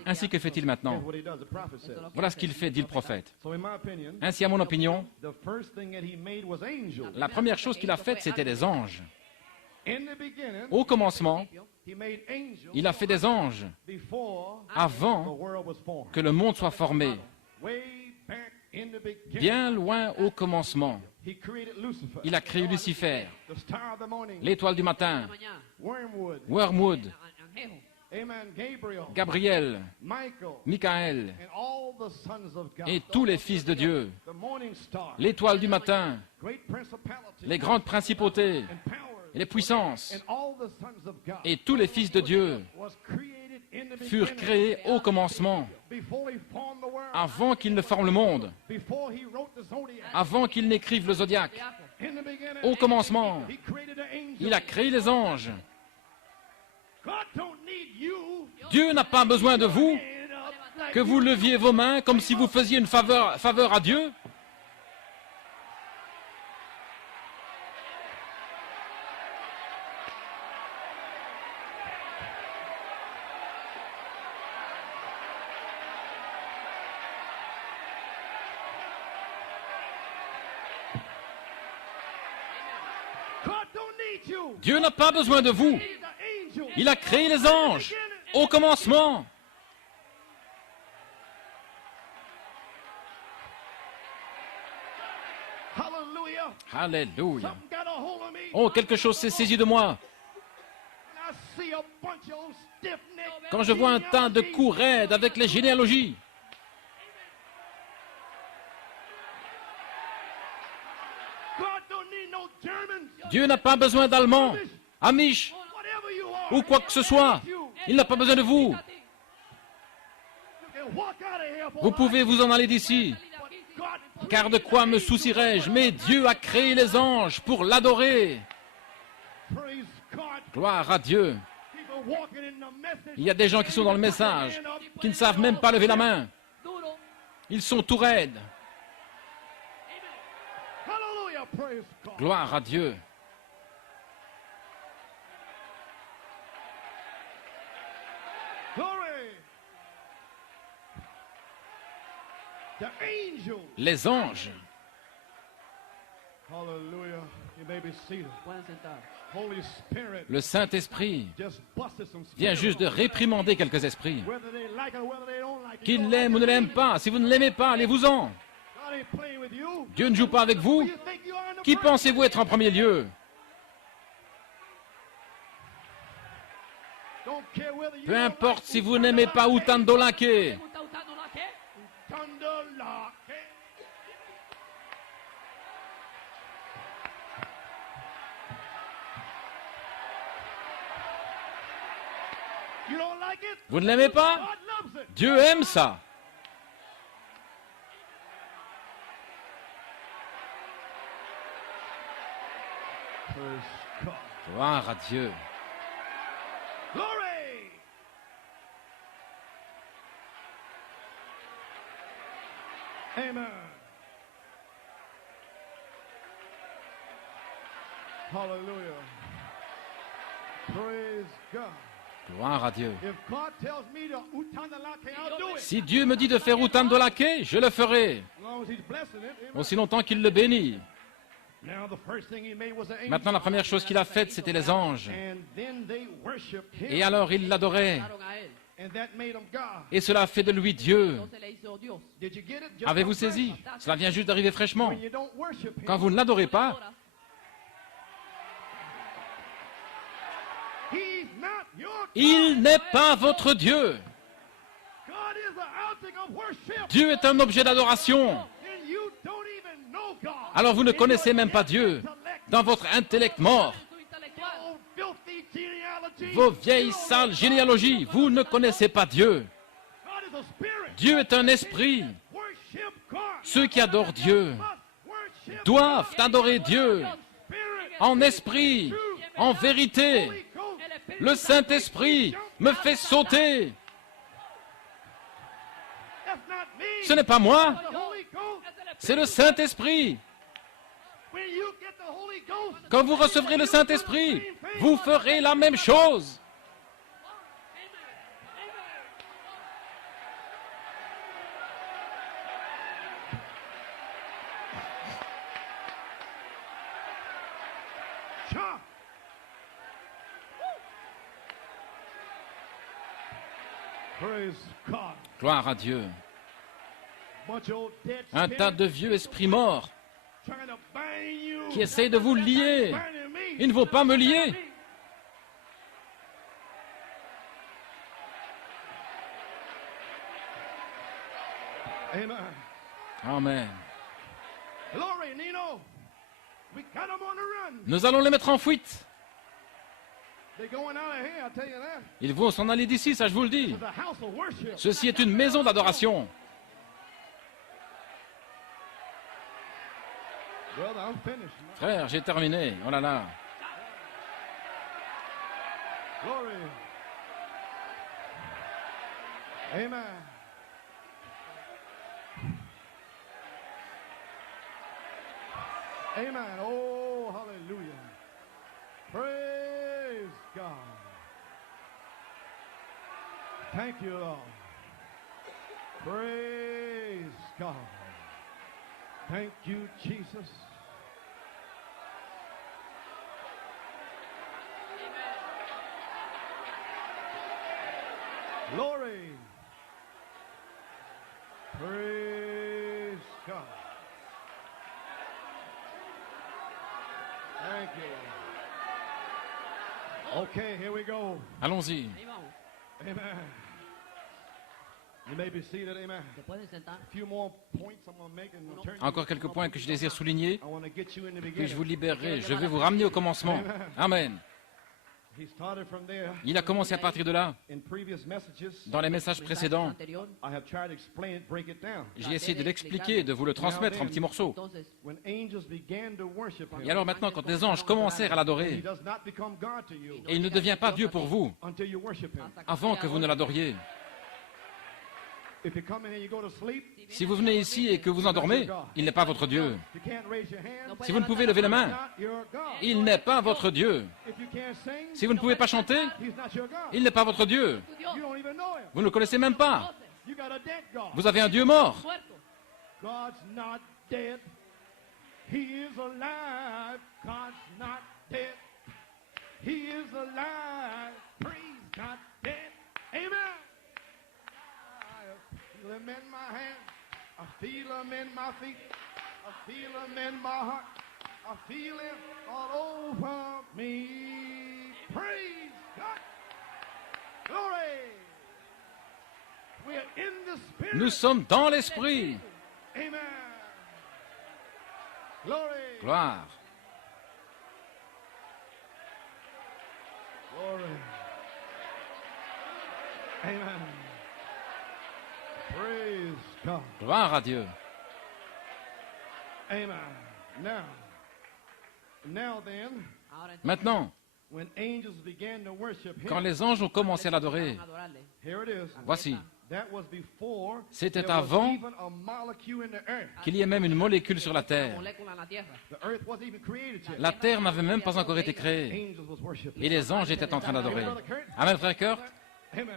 Ainsi, que fait-il maintenant? Voilà ce qu'il fait, dit le prophète. Ainsi, à mon opinion, la première chose qu'il a faite, c'était des anges. Au commencement, il a fait des anges avant que le monde soit formé. Bien loin au commencement, il a créé Lucifer, l'étoile du matin, Wormwood, Gabriel, Michael et tous les fils de Dieu, l'étoile du matin, les grandes principautés, et les puissances, et tous les fils de Dieu furent créés au commencement, avant qu'il ne forme le monde, avant qu'il n'écrive le zodiaque. Au commencement, il a créé les anges. Dieu n'a pas besoin de vous, que vous leviez vos mains comme si vous faisiez une faveur à Dieu. Dieu n'a pas besoin de vous. Il a créé les anges au commencement. Alléluia. Oh, quelque chose s'est saisi de moi. Quand je vois un tas de coups raides avec les généalogies. Dieu n'a pas besoin d'Allemands, Amish, ou quoi que ce soit. Il n'a pas besoin de vous. Vous pouvez vous en aller d'ici. Car de quoi me soucierais-je? Mais Dieu a créé les anges pour l'adorer. Praise God. Gloire à Dieu. People walking in the message. Il y a des gens qui sont dans le message, qui ne savent même pas lever la main. Duro. Ils sont tout raides. Hallelujah. Praise God. Gloire à Dieu. Glory. The angels. Les anges. Hallelujah. You may be seated. Pueden sentar. Holy Spirit Le Saint-Esprit just busted some vient spirits. juste de réprimander quelques esprits. Whether they like it or whether they don't like it. Qu'ils l'aiment ou ne l'aiment pas, si vous ne l'aimez pas, allez-vous-en. God ain't playing with you. Dieu ne joue pas avec vous. You think you are in the Qui first pensez-vous être en premier lieu? Don't care whether you Peu don't importe like si vous n'aimez pas Utandolake. ¿Te gusta usando la qué? Tandalake. You don't like it? Vous ne l'aimez pas? God loves it. Dieu aime ça. Praise God. Gloire à Dieu. Glory. Amen. Hallelujah. Praise God. Gloire à Dieu. If God tells me to utandalake, I'll do it. Si Dieu me dit de faire Utandolake, je le ferai. As long as He's blessing it. Amen. Aussi longtemps qu'il le bénit. Now the first thing He made was the angels. Maintenant, la première chose qu'il a faite, c'était les anges. And then they worshiped Him. Et alors, il l'adorait. Adoraron a él. And that made Him God. Et cela a fait de lui Dieu. Entonces le hizo Dios. Did you get it? Just Avez-vous like that. saisi? Cela vient juste d'arriver fraîchement. When you don't worship Him, Quand vous ne l'adorez pas, Ahora, He's not your God. il n'est pas votre Dieu. God is an object of worship. Dieu est un objet d'adoration. And you don't even know God. Alors vous ne connaissez même pas Dieu. Dans votre intellect mort, su intelectual. Oh, filthy genealogy. vos vieilles sales généalogies, vous ne connaissez pas Dieu. God is a spirit. Dieu est un esprit. Worship God. Ceux qui adorent Dieu Must worship doivent adorer Dieu spirit. en esprit, en vérité. Holy Ghost. El Espíritu Le Saint-Esprit me fait sauter. That's not me. Ce n'est pas moi, The Holy Ghost. c'est le Saint-Esprit. When you get the Holy Ghost, Quand vous recevrez le Saint-Esprit, vous ferez la même chose. cha. Praise God. Gloire à Dieu. Bunch of old dead Un tas de vieux esprits morts trying to bind you. qui essayent de vous lier. Binding me. Ils ne vont pas me lier. Amen. Amen. Glory, Nino. We got them on the run. Nous allons les mettre en fuite. They're going out of here, I'll tell you that. Ils vont s'en aller d'ici, ça je vous le dis. It's a house of worship. Ceci est une maison d'adoration. Brother, I'm finished. Frère, j'ai terminé. Oh là là. Glory. Amen. Amen. Oh, hallelujah. Praise God. Thank you, Lord. Praise God. Thank you, Jesus. Glory. Praise God. Thank you. Okay, here we go. Allons-y. Ahí vamos. Amen. You may be seated. Amen. ¿Se pueden sentar? A few more points I'm going to make and turn you. Encore quelques points que je désire souligner, I want to get you in the puis beginning. je vous libérerai. Je vais vous ramener au commencement. Amen. He started from there. Il a commencé à partir de là. In previous messages, Dans les messages précédents, Anterior, I have tried to explain it, break it down. j'ai essayé de l'expliquer, de vous le transmettre en petits morceaux. entonces, When angels began to worship Et him, alors maintenant, quand les anges commencèrent à he l'adorer, does not become God to you et il ne devient pas Dieu pour vous until you worship him. avant que vous ne l'adoriez. If you come in here and you go to sleep, Si vous venez ici et que vous endormez, il n'est pas votre Dieu. you can't raise your hand. Si vous ne pouvez lever la main, Not your God. il n'est pas votre Dieu. If you can't sing, Si vous ne pouvez pas chanter, he's not your God. il n'est pas votre Dieu. You don't even know him. Vous ne le connaissez même pas. You got a dead God. Vous avez un Dieu mort. God's not dead. He is alive. God's not dead. He is alive. Praise not dead. Amen. I feel him in my hands. I feel him in my feet. I feel him in my heart. I feel him all over me. Praise God. Glory. We are in the Spirit. Nous sommes dans l'esprit. Amen. Glory. Gloire. Glory. Amen. Praise God. Gloire à Dieu. Amen. Now then, ahora entonces, Maintenant, when angels began to worship quand him, les anges ont commencé à l'adorer, adorarle. here it is. voici, That was before C'était there was avant even a molecule in the earth. qu'il y ait même une molécule sur la terre. Molécula en la tierra. The earth wasn't even created yet. La terre n'avait même pas encore été créée. Angels was worshiping. Et les anges étaient en train d'adorer. Amen, frère Kurt. Amen.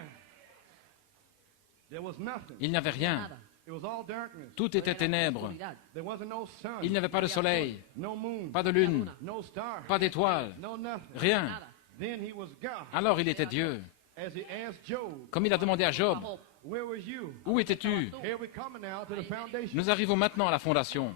There was nothing. Il n'y avait rien. Nada. It was all darkness. Tout était ténèbres. Oscuridad. There wasn't no sun. Il n'y avait pas de soleil, No moon. pas de lune, No star. pas d'étoiles, No nothing. rien. Nada. Then he was God. Alors il était Dieu. As he asked Job, Comme il a demandé à Job, Job, where was you? où étais-tu? Here we come now to the foundation. Nous arrivons maintenant à la fondation.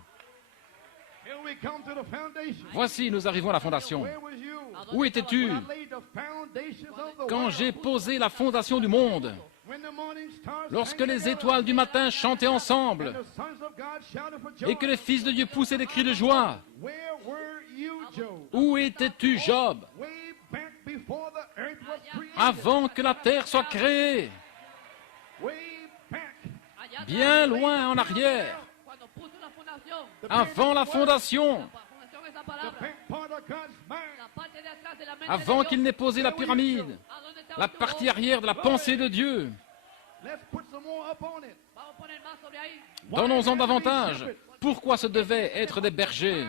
Here we come to the foundation. Voici, nous arrivons à la fondation. Where was you? Où étais-tu When I laid the foundations of the quand world. j'ai posé la fondation du monde? When the morning stars Lorsque sang les together, étoiles du matin chantaient and ensemble the sons of God shouted for joy. et que les fils de Dieu poussaient des cris de joie? Where were you, Job? Où étais-tu, Job, Way back before the earth was created. avant que la terre soit créée? Way back. allá Bien loin en arrière, cuando puso la fundación, avant la fondation, la fundación esa The palabra, back part of God's mind. la parte de atrás de la mente avant de qu'il Dios, n'ait posé la pyramide, ¿a dónde estaba la tu partie voz? arrière de la pensée de Dieu. Let's put some more up on it. Vamos a poner más sobre ahí. Donnons-en davantage. Pourquoi ce devait être des bergers?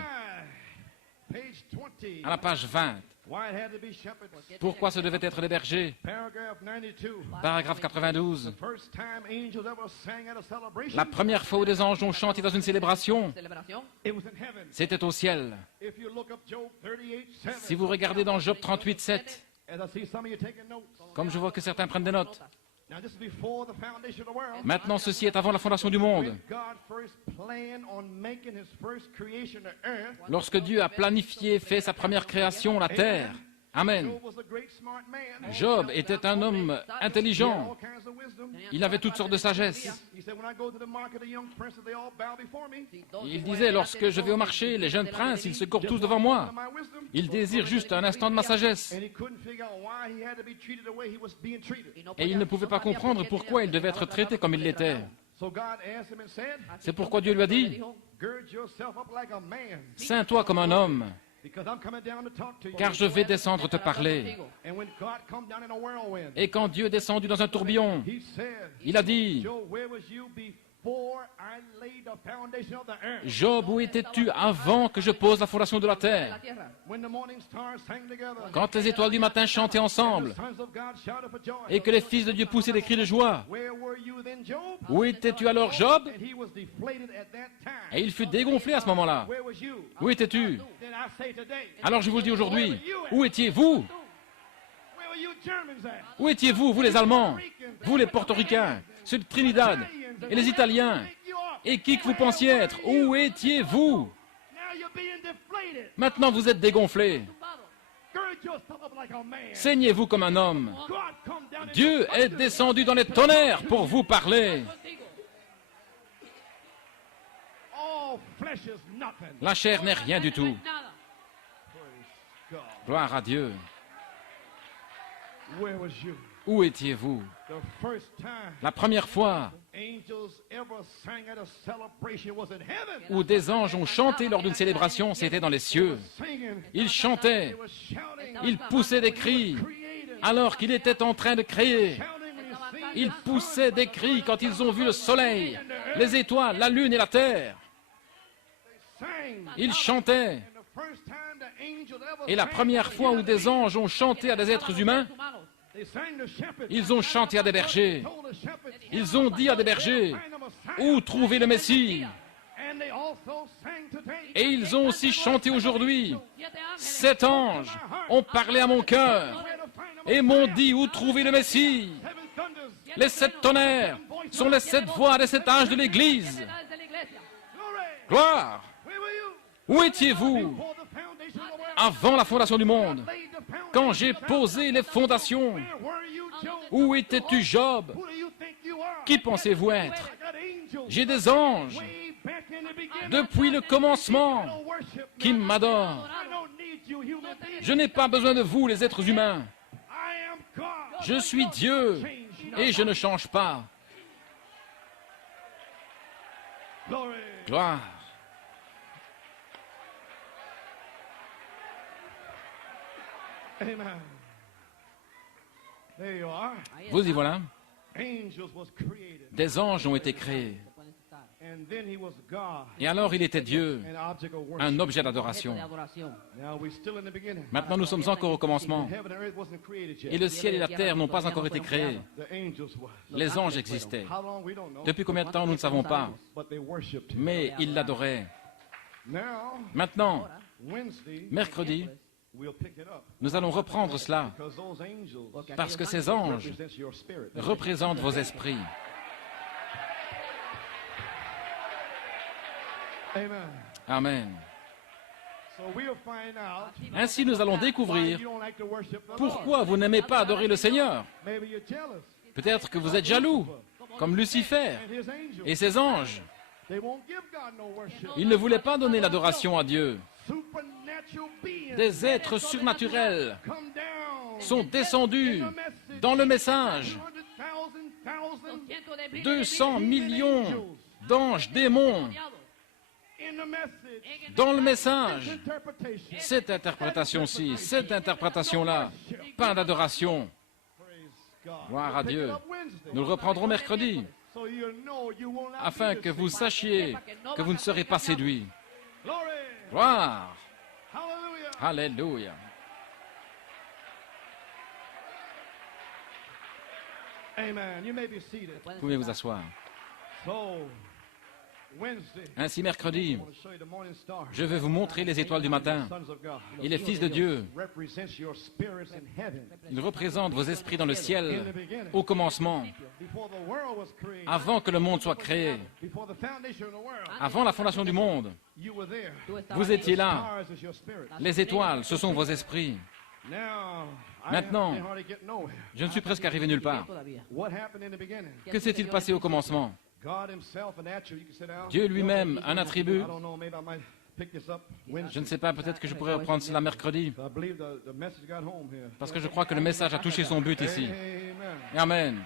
Page 20. À la page 20. Why it had to be shepherds. Pourquoi ce devait être des bergers? Paragraph 92. Paragraphe 92. First time angels ever sang at a celebration. La première fois où des anges ont chanté dans une célébration, Celebración. It was in heaven. c'était au ciel. If you look up Job 38:7. Si vous regardez dans Job 38, 7, As I see some of you taking notes. comme je vois que certains prennent des notes, Now this is before the foundation of the world. maintenant ceci est avant la fondation du monde. When God first planned on making his first creation, the earth. Lorsque Dieu a planifié, fait sa première création, la terre. Amen. Job was a great smart man. Job était un homme He had intelligent. all kinds of wisdom. Il avait toutes sortes de sagesse. He said, when I go to the market, the young princes, they all bow before me. Il disait, lorsque je vais au marché, les jeunes princes, ils se courent tous devant moi. My wisdom. Ils désirent juste un instant de ma sagesse. And he couldn't figure out why he had to be treated the way he was being treated. Et il ne pouvait pas comprendre pourquoi il devait être traité comme il l'était. So God asked him and said, C'est pourquoi Dieu lui a dit, gird yourself up like a man, ceins-toi comme un homme, because I'm coming down to talk to you. car je vais descendre te parler. And when God come down in a whirlwind, Et quand Dieu est descendu dans un tourbillon, he said, il a dit, Job, where was you before I laid the foundation of the earth? Job, où étais-tu avant que je pose la fondation de la terre? When the morning stars sang together, Quand les étoiles du matin chantaient and ensemble the sons of God shouted for joy. et que les fils de Dieu poussaient des cris de joie, Where were you then, Job? où étais-tu alors, Job? And he was deflated at that time. Et il fut dégonflé à ce moment-là. Where was you? Où étais-tu? Then I say today, Alors je vous le dis aujourd'hui, où étiez-vous? where were you Germans at? Où étiez-vous, vous les Allemands, vous les Portoricains, ceux de Trinidad et les Italiens, et qui que vous pensiez être? Où étiez-vous? Now you're being deflated. Maintenant vous êtes dégonflés. Gird yourself up like a man. Saignez-vous comme un homme. God come down in Dieu est descendu dans les tonnerres pour vous parler. all flesh is nothing. La chair n'est rien du tout. God. Gloire à Dieu. Where was you? Où étiez-vous? The first time La première fois angels ever sang at a celebration was in heaven. où des anges ont chanté lors d'une célébration, c'était dans les cieux. Singing. Ils chantaient, They were shouting. ils poussaient des cris Created. alors qu'il était en train de créer. Shouting when you see Ils the sun. poussaient des cris quand ils ont vu le soleil, les étoiles, la lune et la terre. Sang. Ils chantaient. And the first time the angels ever Et la sang première to fois où human des beings, anges ont chanté à des êtres humains, they sang to shepherds. ils ont chanté à des bergers. Told the shepherds, Ils ont dit à des bergers, find them a sign. où trouver le Messie? And they also sang today. Et ils ont aussi chanté aujourd'hui. 7 anges ont parlé à mon cœur Where to find them a et m'ont dit où trouver le Messie. seven thunders. Les 7 tonnerres sont les 7 voix des 7 âges de l'Église. Glory. Gloire! Where were you? Où étiez-vous Before the foundation of the world. avant la fondation du monde? Laid the foundation. Quand j'ai posé les fondations, Where were you, Job? où étais-tu, Job? Who do you think you are? Qui pensez-vous être? I got angels J'ai des anges way back in the beginning. depuis le commencement I don't worship qui me. m'adorent. I don't need you, human beings. Je n'ai pas besoin de vous, les êtres humains. I am God. Je suis Dieu et je ne change pas. Glory. Gloire! Amen. There you are. Vous y voilà. Angels was created. Des anges ont été créés. And then he was God. Et alors il était Dieu, An object of worship. un objet d'adoration. Now we're still in the beginning. Maintenant nous sommes encore au commencement. Heaven and earth wasn't created Et yet. le ciel et la terre n'ont pas encore été créés. The angels was. Les anges existaient. How long we don't know. Depuis combien de temps nous ne savons pas. But they worshipped him. Mais ils l'adoraient. Now, Maintenant, Wednesday, mercredi, we'll pick it up. nous allons reprendre cela. Because those angels Parce que ces anges represent your spirit. représentent vos esprits. Amen. Amen. So we'll find out Ainsi nous allons why découvrir you don't like to worship the Lord. pourquoi vous n'aimez pas adorer le Seigneur. Maybe you're jealous. Peut-être que vous êtes jaloux, comme Lucifer And his angels. et ses anges. They won't give God no worship. Ils ne voulaient pas donner l'adoration à Dieu. Supernatural beings Des êtres surnaturels come down sont descendus dans le message. 200 millions d'anges démons in the message. dans le message. Interpretation. Cette interprétation-ci, cette interprétation-là, pas d'adoration. Praise God. Gloire à Pick it Dieu. up Wednesday. Nous le reprendrons mercredi, So you know you will not afin be que vous deceived. sachiez que vous ne serez pas séduits. Glory. Gloire! Hallelujah. Alléluia! Amen. You may be seated. Vous pouvez vous asseoir. So, Wednesday, Ainsi, mercredi, I want to show you the morning star. je vais vous montrer les étoiles du matin. Sons of God. Il est fils de Dieu. Represents your spirits in heaven. Il représente vos esprits dans le In ciel the beginning. au commencement, Before the world was created. avant que le monde soit créé, Before the foundation of the world. avant la fondation du monde. You were there. Vous étiez là. Stars is your spirit. Les étoiles, ce sont vos esprits. Now, Maintenant, I hardly get nowhere. je ne suis presque arrivé nulle part. What happened in the beginning? Que s'est-il passé au commencement? God himself, an attribute. You can sit down. Dieu lui-même, un attribut. I don't know, maybe I might pick this up Wednesday. Je ne sais pas, peut-être que je pourrais reprendre cela mercredi, I believe the message got home here. parce que je crois que le message a touché son but ici. Amen. Amen.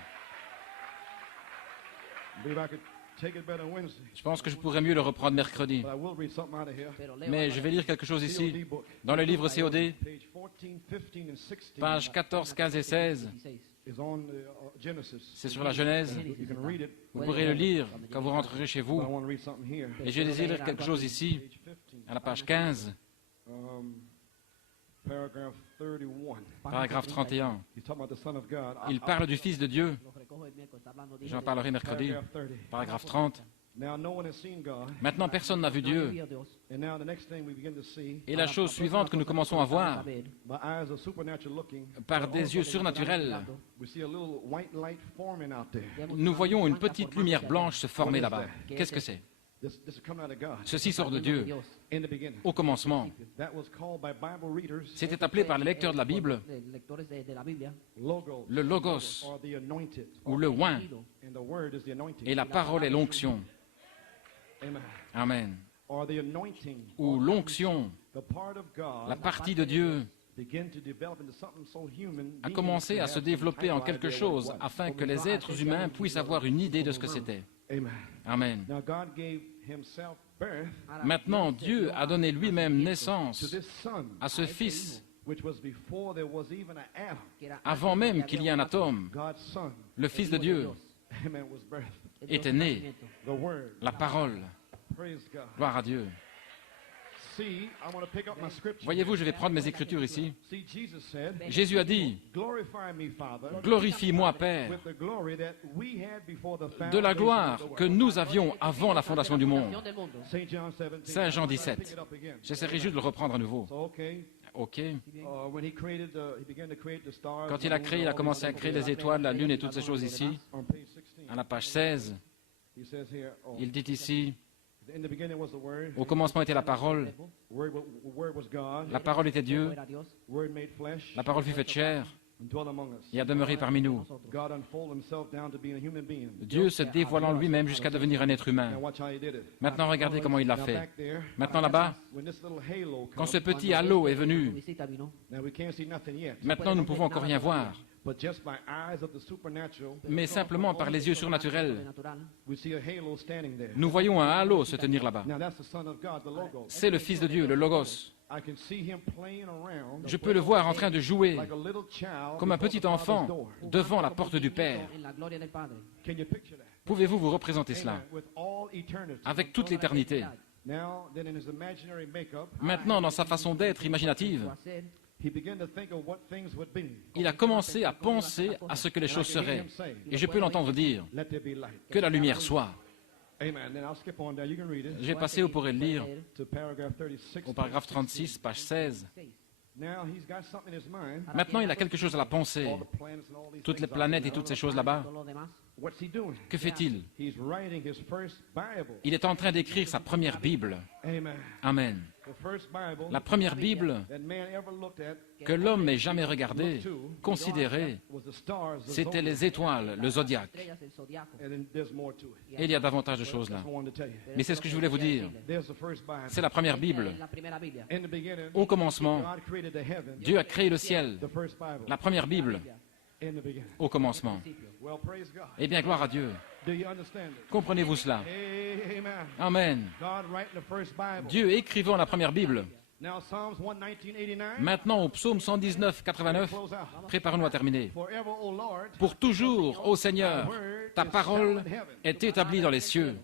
I believe I could take it better Wednesday. Je pense que je pourrais mieux le reprendre mercredi. But I will read something out of here. Mais je vais lire quelque chose ici, COD book. dans le livre COD, Page 14, 15, and 16 pages 14, 15 et 16. is on Genesis. C'est sur la Genèse. You can read it. Vous pourrez le lire quand vous rentrerez chez But I vous. want to read something here. Et je vais lire quelque chose ici, Page 15. à la page 15, Paragraph 31. paragraphe 31. He's talking about the Son of God. Il parle du Fils de Dieu. J'en parlerai mercredi. Paragraph 30. Paragraphe 30. Now no one has seen God. Maintenant, personne n'a vu Dieu. And now the next thing we begin to see, Et la chose suivante que nous commençons à voir, my eyes are supernatural looking. par des yeux surnaturels, We see a little white light forming out there. nous voyons une petite lumière blanche se former là-bas. Qu'est-ce que c'est? This is coming out of God. Ceci sort de Dieu. In the beginning. Au commencement, That was called by Bible readers c'était appelé par les lecteurs de la Bible logos le Logos, or the anointed. ou le oint, And the word is the anointing. et la parole est l'onction. Amen. Amen. Or the anointing. Ou l'onction, The part of God la partie de Dieu a commencé à se développer en quelque chose afin que les êtres humains puissent avoir une idée de ce que c'était. Amen. Maintenant, Dieu a donné lui-même naissance à ce Fils avant même qu'il y ait un atome. Le Fils de Dieu était né, la parole. Gloire à Dieu. Voyez-vous, je vais prendre mes écritures ici. Jésus a dit, « Glorifie-moi, Père, de la gloire que nous avions avant la fondation du monde. » Saint Jean 17. J'essaierai juste de le reprendre à nouveau. OK. Quand il a créé, il a commencé à créer les étoiles, la lune et toutes ces choses ici. À la page 16, il dit ici, au commencement était la parole, la parole était Dieu, la parole fut faite chair et a demeuré parmi nous. Dieu se dévoilant lui-même jusqu'à devenir un être humain. Maintenant, regardez comment il l'a fait. Maintenant, là-bas, quand ce petit halo est venu, maintenant, nous ne pouvons encore rien voir. Mais simplement par les yeux surnaturels, nous voyons un halo se tenir là-bas. C'est le Fils de Dieu, le Logos. Je peux le voir en train de jouer comme un petit enfant devant la porte du Père. Pouvez-vous vous représenter cela avec toute l'éternité? Maintenant, dans sa façon d'être imaginative, il a commencé à penser à ce que les choses seraient. Et je peux l'entendre dire, que la lumière soit. Je vais passer, vous pourrez le lire, au paragraphe 36, page 16. Maintenant, il a quelque chose à la pensée. Toutes les planètes et toutes ces choses là-bas. Que fait-il? Il est en train d'écrire sa première Bible. Amen. La première Bible que l'homme n'ait jamais regardée, considérée, c'était les étoiles, le zodiaque. Et il y a davantage de choses là. Mais c'est ce que je voulais vous dire. C'est la première Bible. Au commencement, Dieu a créé le ciel. La première Bible. Au commencement. Eh bien, gloire à Dieu. Comprenez-vous cela? Amen. Dieu écrivant la première Bible. Maintenant, au psaume 119, 89, préparons-nous à terminer. Pour toujours, ô Seigneur, ta parole est établie dans les cieux.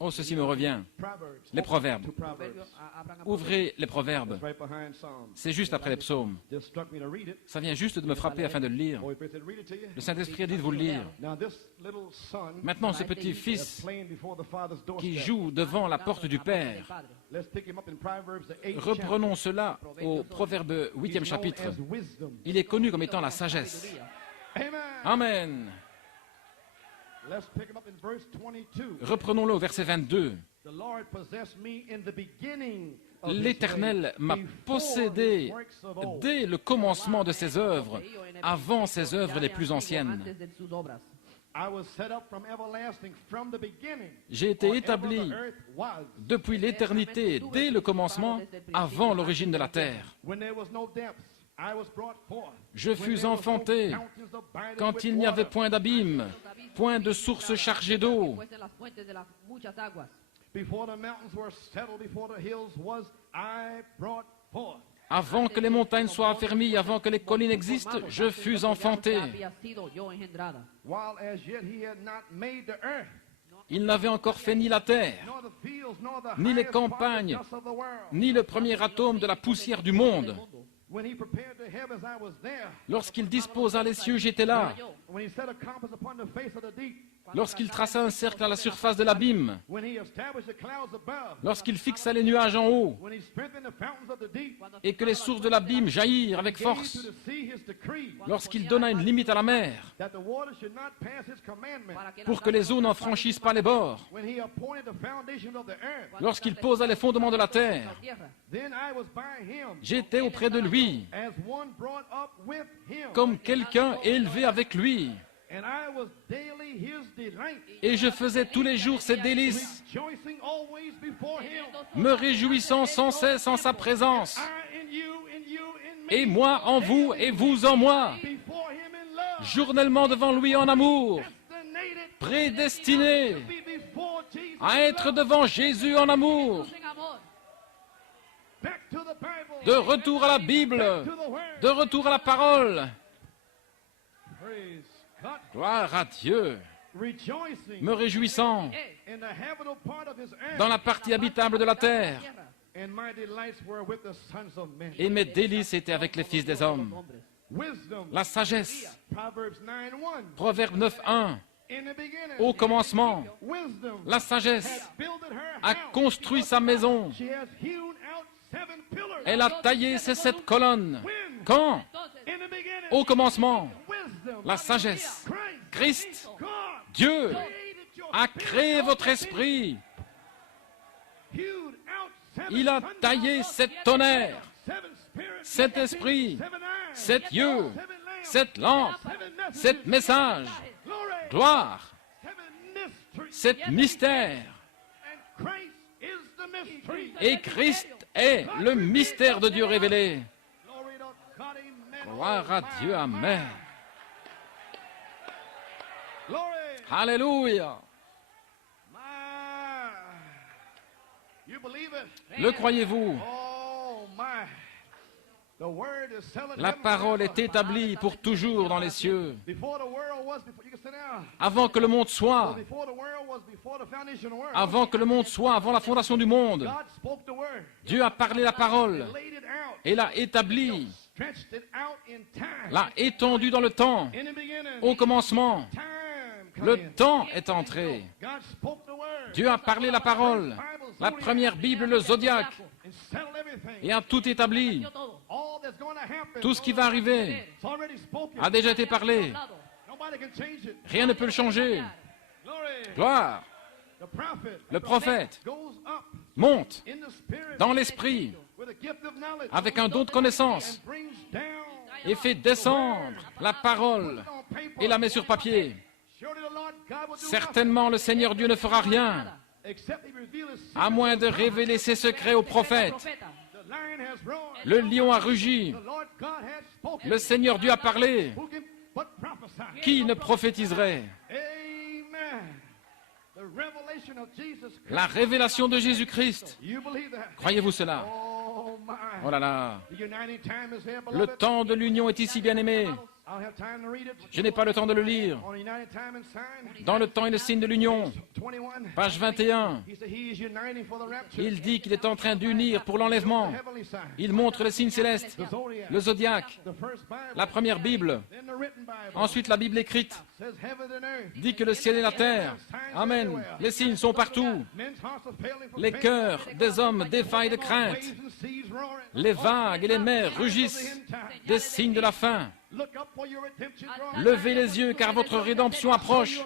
Oh, ceci me revient. Les proverbes. Ouvrez les proverbes. C'est juste après les psaumes. Ça vient juste de me frapper afin de le lire. Le Saint-Esprit a dit de vous le lire. Maintenant, ce petit fils qui joue devant la porte du Père, reprenons cela au Proverbe 8e chapitre. Il est connu comme étant la sagesse. Amen. Reprenons-le au verset 22. L'Éternel m'a possédé dès le commencement de ses œuvres, avant ses œuvres les plus anciennes. J'ai été établi depuis l'éternité, dès le commencement, avant l'origine de la terre. Je fus enfanté quand il n'y avait point d'abîme, point de source chargée d'eau. Avant que les montagnes soient affermies, avant que les collines existent, je fus enfanté. Il n'avait encore fait ni la terre, ni les campagnes, ni le premier atome de la poussière du monde. Lorsqu'il disposa les cieux, j'étais là. Lorsqu'il traça un cercle à la surface de l'abîme, lorsqu'il fixa les nuages en haut, et que les sources de l'abîme jaillirent avec force, lorsqu'il donna une limite à la mer, pour que les eaux n'en franchissent pas les bords, lorsqu'il posa les fondements de la terre, j'étais auprès de lui, comme quelqu'un élevé avec lui. And I was daily his delight, et je faisais tous les jours ses délices, rejoicing always before him. me réjouissant sans cesse en sa présence. I in you in me. Et moi en vous et vous en moi, Before him in love. journellement devant lui en amour, Destinated prédestiné to be before Jesus. à être devant Jésus en amour, Back to the Bible. de retour à la Bible, To the word. de retour à la parole. Praise God. Gloire à Dieu, Rejoicing me réjouissant in the habitable part of his earth. dans la partie habitable de la terre. And my delights were with the sons of men. Et mes délices étaient avec les fils des hommes. Wisdom. La sagesse, Proverbs 9:1. Proverbe 9.1, In the beginning. au commencement, Wisdom la sagesse has builded her a house. construit sa maison. She has hewn out 7 pillars. Elle a taillé ses 7 colonnes. Quand? In the beginning. Au commencement, Wisdom. la sagesse. Christ. Christ, God. Dieu, Created your a spirit. créé votre esprit. Hewed out 7 Il a thunders. taillé 7 tonnerres, 7 spirits. 7 esprits, 7 eyes. 7 yeux, 7 lamps. 7 lampes, 7 messages. 7 messages. Glory. Gloire, 7 mysteries. 7 mystères. And Christ is the mystery. Et Christ est le mystère de Dieu révélé. Glory to God. Amen. Gloire à Dieu, Amen. Glory. Alléluia. My. You believe it? Le croyez-vous? Oh my. The word is settled in La heaven parole est forever. établie pour toujours dans les cieux. Before the world was, before, you can sit down. Avant que le monde soit, Before the world was, before the foundation of the world. avant que le monde soit, avant la fondation du monde, God spoke the word. Dieu a parlé la parole Laid it out. et l'a établie, Stretched it out in time. l'a étendue dans le temps. In the beginning. Au commencement, Time come le in. temps est entré. God spoke the word. Dieu a parlé la parole. La première Bible, le zodiaque, And settled everything. et a tout établi. All that's going to happen. Tout ce qui va arriver It's already spoken. a déjà été parlé. Nobody can change it. Rien ne peut le changer. Glory. Gloire. The prophet Le prophète goes up monte in the spirit dans l'esprit with a gift of knowledge avec un don de connaissance and brings down et fait descendre la parole on paper. et la met sur papier. Surely the Lord God will do Certainement, le Seigneur Dieu ne fera rien, nothing except he reveal his à moins de révéler ses secrets aux prophètes. The lion has roared. Le lion a rugi, The Lord God has spoken. le Seigneur Dieu a parlé. Who can but prophesy? Qui ne prophétiserait? Amen. The revelation of Jesus Christ. La révélation de Jésus-Christ. You believe that? Croyez-vous cela? Oh my. Oh là là. The uniting time is here, Le beloved. temps de l'union est ici, bien-aimé. I don't have time to read it. Je n'ai pas le temps de le lire. On united time and sign. Dans le temps et le signe de l'union, 21. page 21, He said he is uniting for the rapture. il dit qu'il est en train d'unir pour l'enlèvement. The heavenly sign. Il montre le signe céleste, The zodiac. le zodiaque, The first Bible. la première Bible, Then the written Bible. ensuite la Bible écrite, Says heaven and earth. dit que le ciel et la terre. Amen. Les signes sont partout. Men's hearts are failing from Les faith. cœurs des hommes défaillent de crainte. Waves and seas roaring. Les vagues et les mers rugissent. Des signes de la fin. Look up for your redemption drawing. Levez les yeux car votre rédemption approche.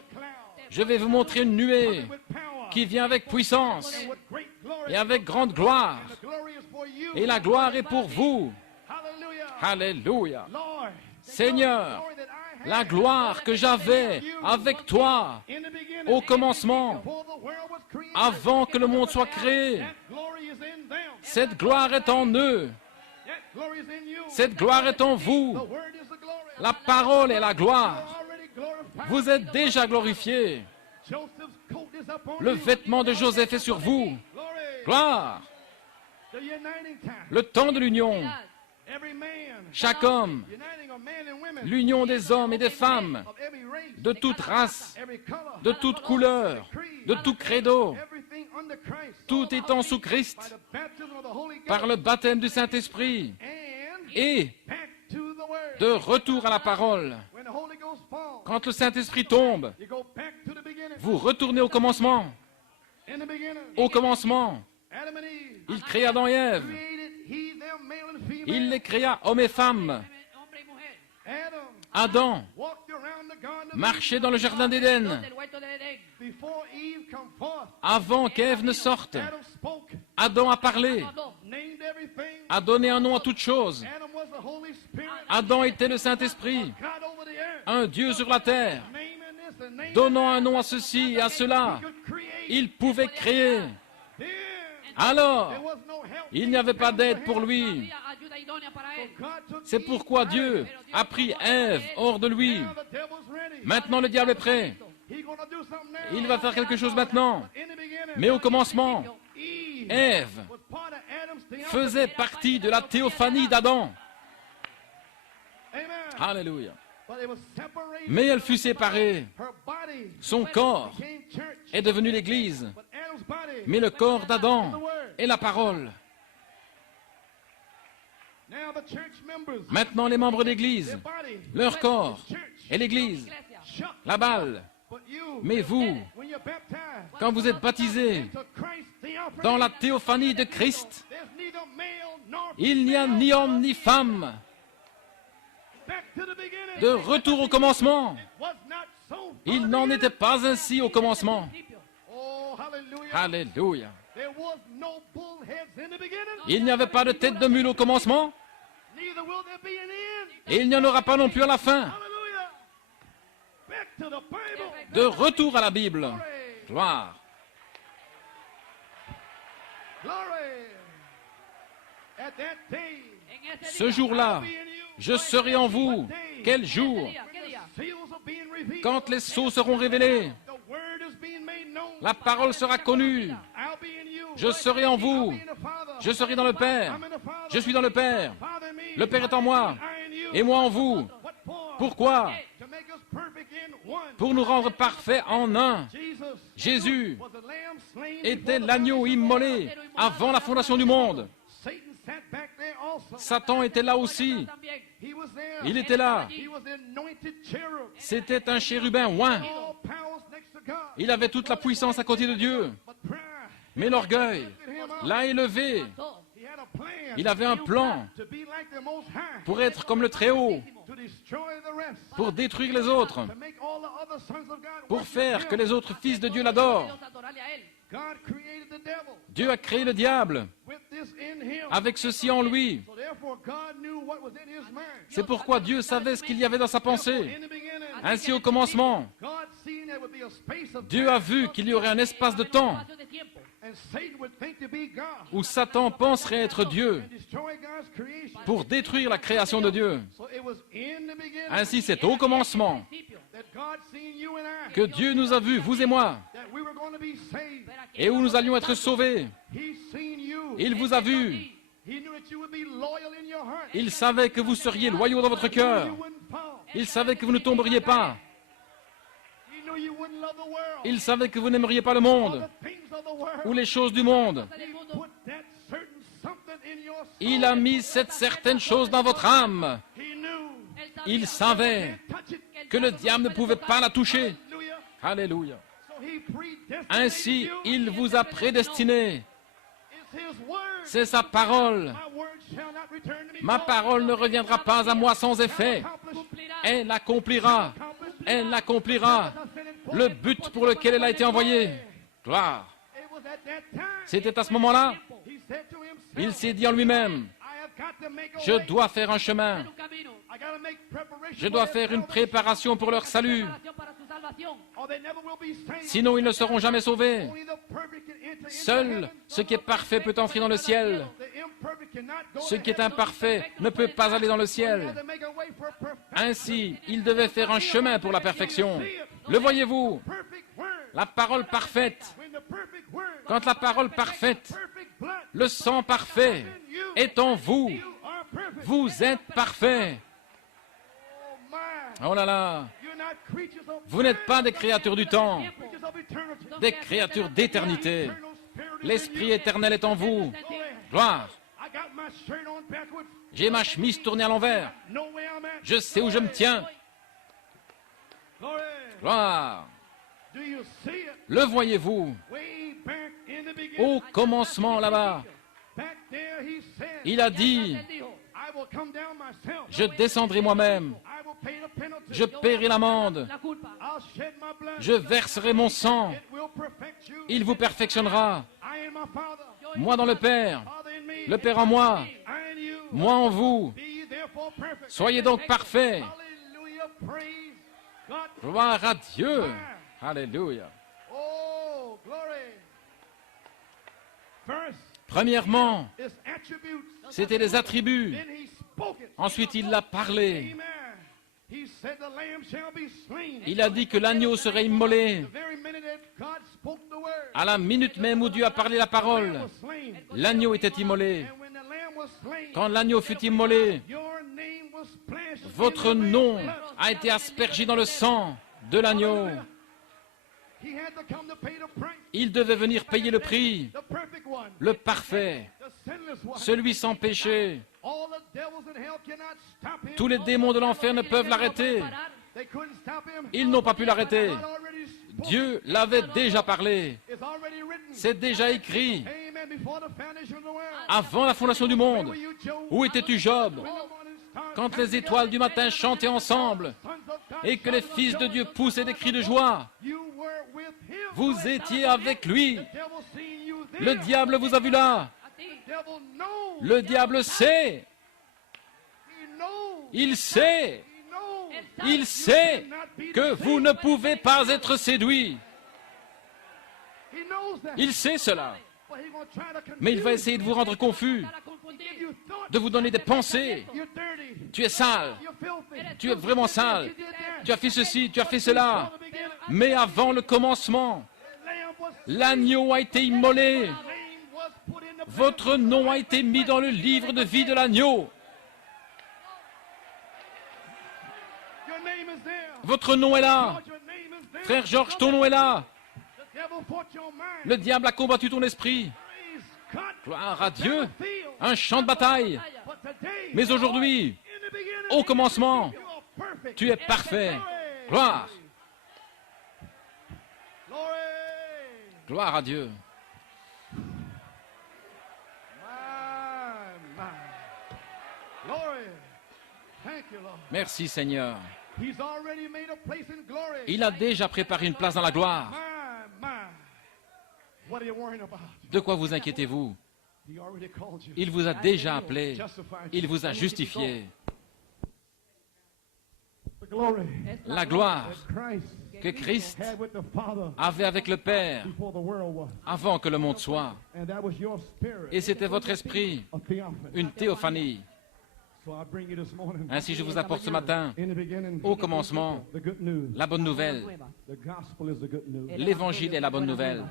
Je vais vous montrer une nuée With power qui vient avec puissance and with great glory. et avec grande gloire. The glory is for you. Et la gloire est pour vous. Hallelujah. Alléluia. Lord. Seigneur, Glory that I had la gloire que j'avais avec toi in the beginning. au commencement, Before the world was created. avant que le monde soit créé, That glory is in them. cette gloire est en eux. That glory is in you. Cette gloire est en vous. The word is the glory. La parole est la gloire. Already glorified. Vous êtes déjà glorifiés. Joseph's coat is upon Le you. vêtement de Joseph est sur vous. Glory. Gloire. The uniting time. Le temps de l'union. Every man. Chaque homme. Uniting of men and women. L'union des hommes et des femmes. Of every race. De toute race. Every color. De toute couleur. De tout credo. Everything under Christ. Tout étant sous By Christ. the baptism of the Holy Ghost. Par le baptême du Saint-Esprit. And Et back to the word. de retour à la parole. When the Holy Ghost falls. Quand le Saint-Esprit tombe, You go back to the beginning. vous retournez au commencement. In the beginning. Au commencement, Adam and Eve. il créa Adam et Ève. Created he them male and female. Il les créa hommes et femmes. Adam Adam walked around the garden of marchait dans le jardin d'Éden. Eden. Before Eve come forth. Avant qu'Ève ne sorte, Adam spoke. Adam a parlé, Named everything. a donné un nom à toute chose. Adam was the Holy Spirit. Adam était le Saint-Esprit. God over the earth. un Dieu sur la terre, naming this and naming donnant that, un nom à ceci et à cela. he could create. Il pouvait créer. Then Alors, there was no help. il n'y avait pas d'aide pour lui. Había ayuda idónea para él. God took C'est Eve pourquoi out. Dieu a pris Ève hors de lui. Now the devil's ready. Maintenant, le diable est prêt. He gonna do something now. Il va faire quelque chose maintenant. In the beginning, Mais au commencement, Eve Ève was part of Adam's theophany. faisait partie de la théophanie d'Adam. Amen. Alléluia. But it was separated. Mais elle fut séparée. Her body Son corps became church. est devenu l'Église. But Adam's body Mais le corps is the d'Adam word. est la parole. Now the church members, Maintenant, les membres d'Église, their body, leur corps church, est l'Église, Iglesia. shook. la balle. But you, Mais vous, when you're baptized quand vous êtes baptisés into Christ's theophany, dans la théophanie de Christ, there's neither male nor il n'y a female. ni homme ni femme. Back to the beginning. De retour au commencement. Was not so. Il n'en était pas ainsi au commencement. Oh, hallelujah. Alléluia. There was no bullheads in the beginning. Il n'y avait pas de tête de mule au commencement, Neither will there be an end. et il n'y en aura pas non plus à la fin. Hallelujah. Back to the Bible. De retour à la Bible. Glory. Gloire. Glory. At that day, En ese Ce día, jour-là, be in you. je serai en vous. Quel jour? ¿qué día? Seals are being revealed. Quand les sceaux seront révélés, The word is being made known. la parole sera connue. I'll be in you. Je serai en vous. I'll be in the Father. Je serai dans le Père. I'm in the Father. Je suis dans le Père. Father in me. Le Père est en moi, I in you. et moi en vous. What for? Pourquoi? To make us perfect in one. Pour nous rendre parfaits en un. Jesus Jésus was a lamb slain était before the l'agneau foundation of the immolé world. avant la fondation du monde. Satan sat back there also. Satan était là aussi. También. He was there. Il était là. He was the anointed cherub. C'était un chérubin oint. All powers next to God. Il avait toute la puissance à côté de Dieu. But pride Mais l'orgueil lifted him up. l'a élevé. Todo. He had a plan. Il avait un plan to be like the Most High. pour être comme le Très-Haut, To destroy the rest. pour détruire les autres, To make all the other sons of God pour worship faire him. que les autres fils de Dieu l'adorent. Dios adorarle a él. God created the devil Dieu a créé le diable with this in him. avec ceci en lui. So therefore God knew what was in his mind. C'est pourquoi Dieu savait ce qu'il y avait dans sa pensée. In the beginning, Ainsi au commencement, God seen there would be a space of Dieu a vu qu'il y aurait un espace de temps Espacio de tiempo. and Satan would think to be God où Satan penserait être Dieu and destroy God's creation. pour détruire la création de Dieu. So it was in the beginning Ainsi, c'est au commencement Principio. that God seen you and I, que Dieu nous a vus, vous et moi, that we were going to be saved. et où nous allions être sauvés. He seen you. Il vous a vus. He knew that you would be loyal in your heart. Il savait que vous seriez loyaux dans votre cœur. You wouldn't fall. Il savait que vous ne tomberiez pas. He knew you wouldn't love the world. Il savait que vous n'aimeriez pas le Or monde the things of the world. ou les choses du monde. He put that certain something in your soul. Il a mis cette certaine chose dans votre âme. He knew. Il savait Touch it. que le diable ne pouvait pas la toucher. Hallelujah. Alléluia. So he predestinated Ainsi, you. il vous a prédestiné. It's his word. C'est sa parole. My word shall not return to me. Ma parole ne reviendra pas à moi sans effet. Elle accomplira. Elle accomplira le but pour lequel elle a été envoyée. Gloire. It was at that time. C'était à ce moment-là, He said to himself, il s'est dit en lui-même, I have got to make a je way. dois faire un chemin. Un camino. I got to make preparation Je dois for faire their une salvation, préparation pour leur salut. Preparación para su salvación. or they never will be saved. Sinon, ils ne seront jamais sauvés. Only the perfect can enter into Seul heaven. ce qui est parfait peut entrer dans le ciel. The imperfect cannot go Ce to qui est heaven. imparfait ne peut pas aller dans le He ciel. had to make a way for perfection. Ainsi, il devait faire un chemin pour la perfection. Le voyez-vous, Perfect word. la parole parfaite. When the perfect word, Quand la parole parfaite, perfect blood, le sang parfait est en vous, you are perfect. vous êtes parfait. Oh my. Oh là là, You're not creatures of vous n'êtes pas des créatures du temps, creatures of eternity. des créatures d'éternité. Eternal spirit is in L'Esprit you. éternel est en vous. Glory. Gloire, I got my shirt on backwards. j'ai ma chemise tournée à l'envers. Know where I'm at. Je sais où je me tiens. Glory. Gloire, Do you see it? le voyez-vous, Way back in the beginning. au commencement là-bas. Back there he said, Il a dit, Él dijo, I will come down myself. je descendrai moi-même, I will pay the penalty. je paierai l'amende, la culpa. I'll shed my blood. je verserai mon sang, It will perfect you. il vous perfectionnera. I and my Father. Moi dans le Père, Father in me. le Père en moi, I in you. moi en vous. Be ye therefore perfect. Soyez donc parfaits. Hallelujah. Praise Gloire à Dieu. Alléluia. Oh, glory. First, Premièrement, his attributes. c'était les attributs. Then he spoke it. Ensuite, il a parlé. Amen. He said the lamb shall be slain. Il a dit que l'agneau serait immolé. The very minute that God spoke the word, À la minute même où Dieu a parlé la the parole, lamb was slain. l'agneau était immolé. And when the lamb was slain, Quand l'agneau fut immolé, your name was splashed in votre the lamb's nom blood. a été aspergé dans le sang de l'agneau. He had to come to pay the price. Il devait venir payer le prix, The perfect one. le parfait, The sinless one. celui sans péché. All the devils in hell cannot stop him. Tous les démons de l'enfer ne peuvent l'arrêter. They couldn't stop him. Ils n'ont pas pu l'arrêter. God already spoke. Dieu l'avait déjà parlé. It's already written. C'est déjà écrit. Amen. Before the foundation of the world. Avant la fondation du Where monde, were you, Job? où étais-tu, Job, When the morning stars quand sang les étoiles du matin chantaient ensemble sons of God et que les shouted fils de of Dieu joy, poussaient des cris de joie? you were with him. Vous étiez avec lui. The devil seen you there. Le diable vous a vu là. The devil knows. Le diable sait. He knows. Il sait. He knows. Il sait que vous ne pouvez pas être séduits. He knows that. Il sait cela. But he gonna try to confuse Mais il va essayer de vous rendre confus, you. Thought de vous donner des pensées. you're dirty. Tu es sale. You're filthy. Tu es vraiment sale. You did that. Tu as fait ceci, tu as fait cela. From the beginning, Mais avant le commencement, lamb was l'agneau a été immolé. name was put in the Votre nom a été mis dans le livre de vie de l'agneau. Your name is there. Votre nom est là. Your name is there. Frère Georges, ton nom est là. The devil fought your mind. Le diable a combattu ton esprit. Praise God. Gloire à Dieu. Field. Un champ de bataille. But today, Mais aujourd'hui, in the beginning, au commencement, you are perfect. tu es parfait. Gloire. Glory. Gloire à Dieu. My. Glory. Thank you, Lord. Merci Seigneur. He's already made a place in glory. Il a déjà préparé une place dans la gloire. My. What are you worrying about? De quoi vous inquiétez-vous? He already called you. Il vous a déjà appelé. Il vous a justifié. The glory La gloire that Christ que Christ had with the Father avait avec le Père before the world was. avant que le monde soit. And that was your spirit, Et c'était votre esprit, a theophany. une théophanie. So I bring you this morning. Ainsi je vous apporte ce matin, In the beginning, au commencement, the good news. la bonne nouvelle. The gospel is the good news. L'évangile est la bonne nouvelle.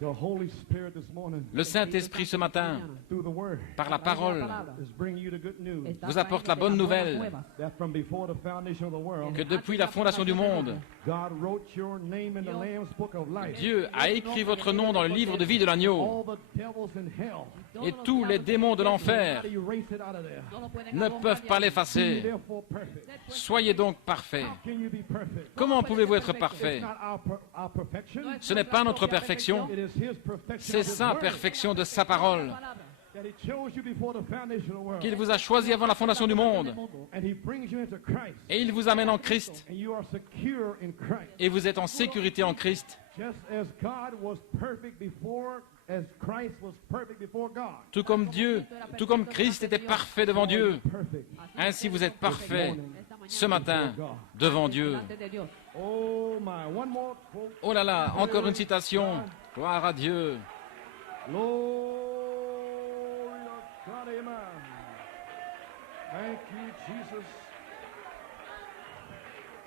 The Holy Spirit this morning, Le Saint-Esprit ce matin, through the word, par la parole, is bringing you the good news. vous apporte la bonne nouvelle That from before the foundation of the world, que depuis la fondation du monde, God wrote your name in the Lamb's book of life. Dieu a écrit votre nom dans le livre de vie de l'agneau. All the devils in hell, Et tous les démons de l'enfer how do you erase it out of there? ne peuvent pas Be l'effacer. therefore perfect. Soyez donc parfaits. How can you be perfect? Comment pouvez-vous être parfait? It's not our perfection. Ce n'est pas notre perfection, It is His perfection. c'est of His sa word perfection de sa parole that He chose you before the foundation of the world. qu'il vous a choisi avant la fondation du monde. And He brings you into Christ. Et il vous amène en Christ. And you are secure in Christ. Et vous êtes en sécurité en Christ. Just as God was perfect before, as Christ was perfect before God. Tout comme Dieu, tout comme Christ était parfait devant Dieu. Perfect. Ainsi vous êtes parfaits ce matin devant Dieu. Oh my, one more quote. Oh là là, encore une citation. Gloire à Dieu. Glory to God, amen. Thank you, Jesus.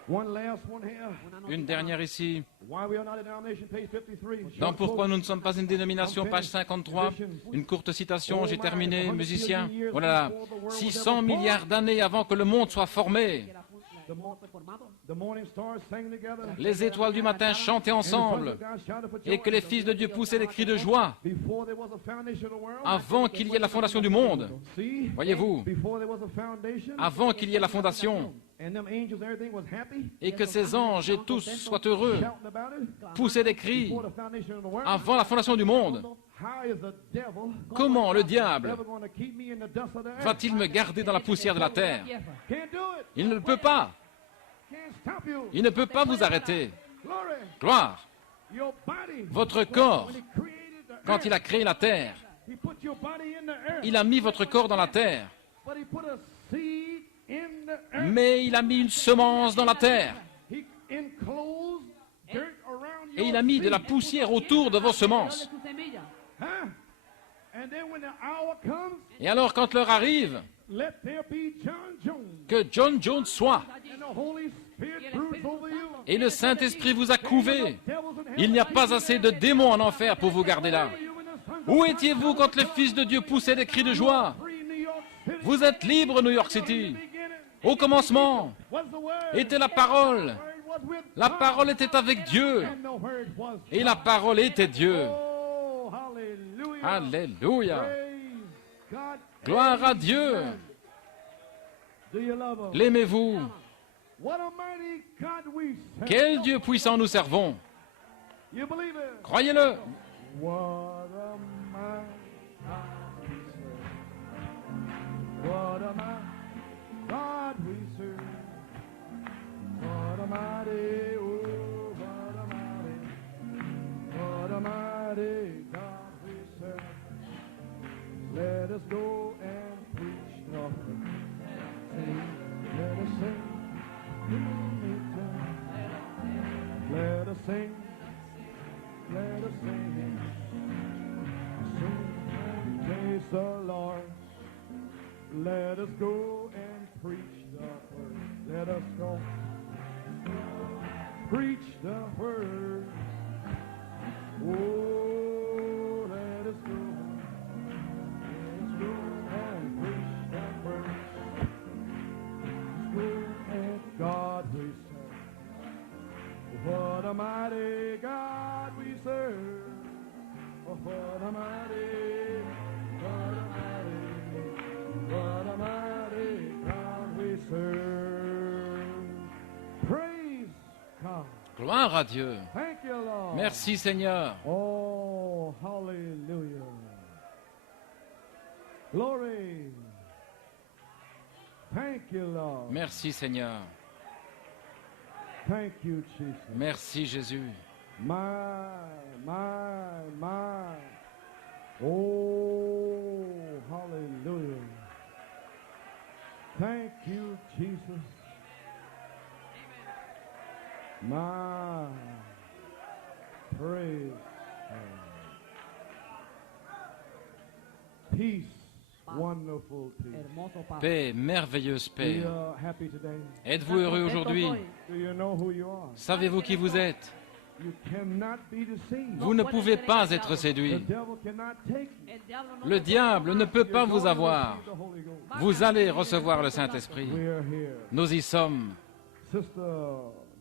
One last one here. Une dernière ici. Why we are not a denomination, page 53. Dans Pourquoi nous ne sommes pas une dénomination, page 53. Une courte citation, j'ai terminé, musicien. Oh là là, 600 milliards d'années avant que le monde soit formé. The morning stars sang together. Les étoiles du matin chantaient ensemble et que les fils de Dieu poussaient des cris de joie Before there was a foundation of the world. avant qu'il y ait la fondation du monde. See? Voyez-vous, Before there was a foundation. avant qu'il y ait la fondation And them angels, everything was happy. et que ces anges et tous soient heureux, Shouting about it. poussaient des cris Before the foundation of the world. avant la fondation du monde. How is the devil Comment le diable ever going to keep me in the dust of the earth? va-t-il me garder dans la poussière de la terre? Can't do it. Il ne le peut pas. Can't stop you. Il ne peut pas vous arrêter. Glory. Gloire. Your body. Votre corps, When he created the quand earth, il a créé la terre, he put your body in the earth. il a mis votre corps dans la terre, But he put a seed in the earth. mais il a mis une semence dans la terre. He enclosed dirt around Et your il a mis de la seed. poussière autour de vos alrededor semences. de su semilla. Huh? And then when the hour comes, Et alors, quand l'heure arrive, let there be John Jones. que John Jones soit, And the Holy Spirit broods over you. et le Saint-Esprit vous a couvé. Il n'y a pas assez de démons en enfer pour vous garder là. Où étiez-vous quand le Fils de Dieu poussait des cris de joie? Vous êtes libre, New York City. Au commencement était la parole. La parole était avec Dieu. Et la parole était Dieu. Oh, hallelujah. Alléluia. Praise God. Gloire à Dieu. Do you love him? L'aimez-vous? What a mighty God we serve. Quel Dieu puissant nous servons. You believe it? Croyez-le. What a mighty God we serve. What a mighty God we serve. What a mighty, oh, what a mighty God we serve. Let us go and preach the word. Sing, let us sing. Let us sing. Let us sing. Sing and praise the Lord. Let us go and preach the word. Let us go. Preach the word. Oh, let us go. Let us go and preach the word. Let's go and God we serve. What a mighty God we serve. Oh, what a mighty, what a mighty God we serve. Praise God. Gloire à Dieu. Thank you, Lord. Merci Seigneur. Oh, hallelujah. Glory. Thank you, Lord. Merci Seigneur. Thank you, Jesus. Merci Jésus. My. Oh, hallelujah. Thank you, Jesus. My praise. Peace, wonderful peace. Hermoso paz. Paix, merveilleuse Are paix. you happy today? Êtes-vous heureux aujourd'hui? Do you know who you are? Savez-vous qui vous êtes? You cannot be deceived. Vous ne pouvez pas être The séduit. devil cannot take you. El diablo no Le te diable ne peut pas You're vous going to avoir. receive the Holy Ghost. Vous allez recevoir le Saint-Esprit. We're here. Nous y sommes. Sister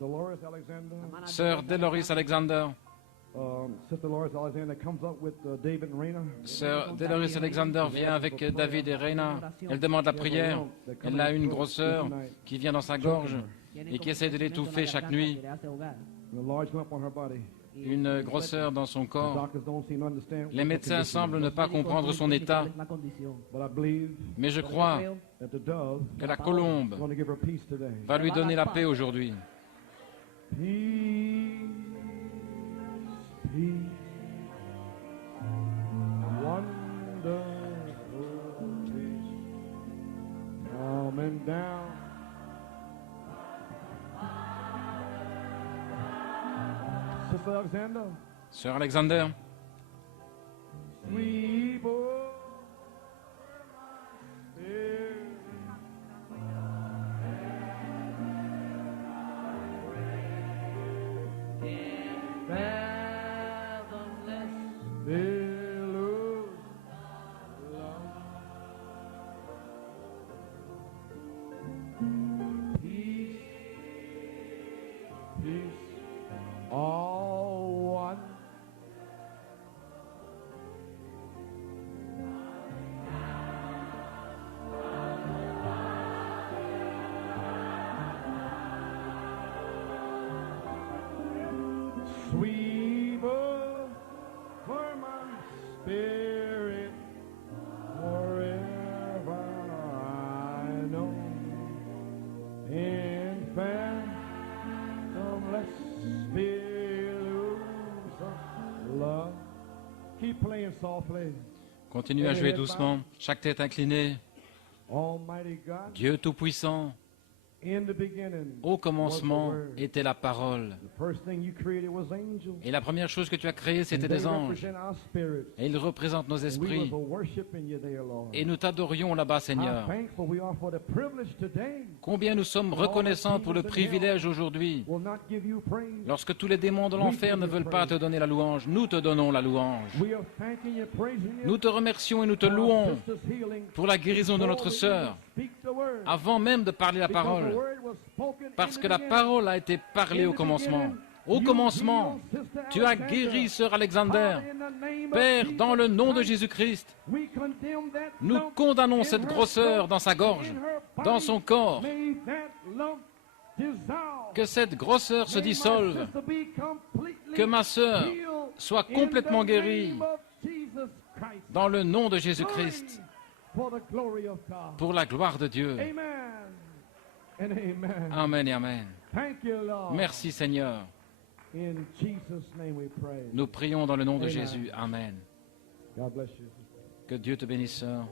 Dolores Alexander. Sœur Deloris Alexander, Sister Dolores Alexander comes up with David and Raina. Sœur Deloris Alexander vient avec David et Reina. Elle demande la prière. Elle a une grosse sœur qui vient dans sa gorge et qui essaie de l'étouffer chaque nuit. And a large lump on her body. Une grosseur dans son The corps. doctors don't seem to understand. Les médecins semblent ne pas comprendre son état, But I believe mais je crois that the dove que la is colombe going to give her peace today. va lui donner la paix aujourd'hui. Peace, peace, wonderful peace, coming down. Sister Alexander, Sœur Alexander, sweet boy, spirit, billows of love. Peace, peace, all one. Sweet for my spirit forever I know in fathomless billows of love. Keep playing softly. continuez à jouer doucement, chaque tête inclinée. Almighty God, Dieu Tout-Puissant, In the beginning Au commencement was the Word. était la parole. The first thing you created was angels. Et la première chose que tu as créée, c'était And they des anges. represent our spirits. Et ils représentent nos And we esprits. were worshiping you there, Lord. Et nous t'adorions là-bas, How Seigneur. thankful we are for the privilege today. Combien nous sommes reconnaissants pour le privilège aujourd'hui. Will not give you praise. Lorsque tous les démons de l'enfer ne veulent pas te donner la louange, nous te donnons la louange. We are thanking you, praising you. Nous te remercions et nous te for our louons sister's healing. pour la guérison de notre Before we sœur, even speak the word. avant même de parler la Because the parole. word was spoken Parce in que the la beginning. parole a été parlée au commencement. Au commencement, tu as guéri sœur Alexander. Père, dans le nom de Jésus-Christ, nous condamnons cette grosseur dans sa gorge, dans son corps. Que cette grosseur se dissolve. Que ma sœur soit complètement guérie dans le nom de Jésus-Christ, pour la gloire de Dieu. Amen et Amen. Merci Seigneur. Nous prions dans le nom de Jésus. Amen. Que Dieu te bénisse, sœur.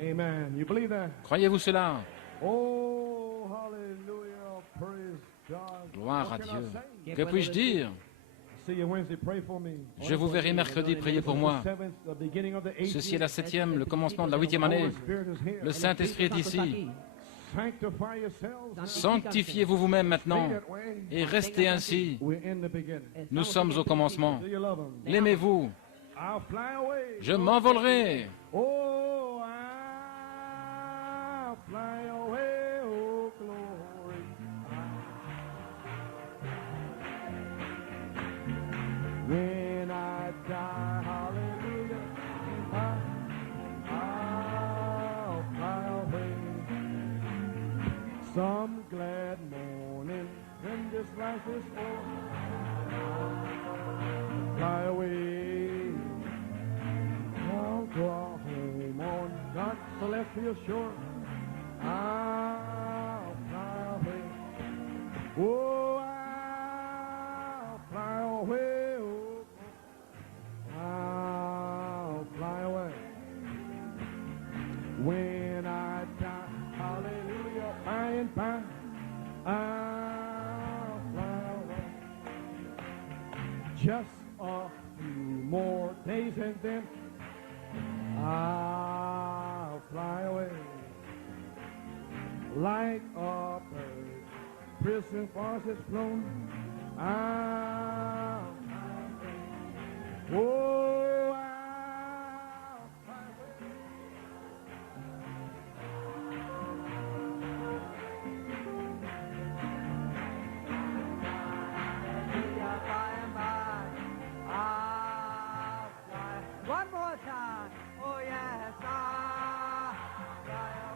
Amen. You believe that? Croyez-vous cela? Oh, hallelujah. Praise God. Gloire à What can I Dieu. say? Que puis-je dire? See you Wednesday. Pray for me. Je vous verrai mercredi, priez pour moi. Ceci est la 7e, le commencement de la 8e année. Le Saint-Esprit est ici. Sanctify yourselves. Sanctifiez-vous vous-même maintenant et restez ainsi. We're in the beginning. Nous sommes au commencement. Do you love him? L'aimez-vous? I'll fly away. Je m'envolerai. Oh, I'll fly away. Oh, glory. When I die, hallelujah, I'll fly away. Some glad morning when this life is over, fly away. I'll go home on God's celestial shore. I'll fly away. Oh, I'll fly away. Oh, I'll fly away. When I die, hallelujah, by and by, I'll fly away. Just a few more days and then I'll fly away. Like a bird, prison bars is flown. I'll fly away. Oh, I'll fly away. One more time. Oh yes, I fly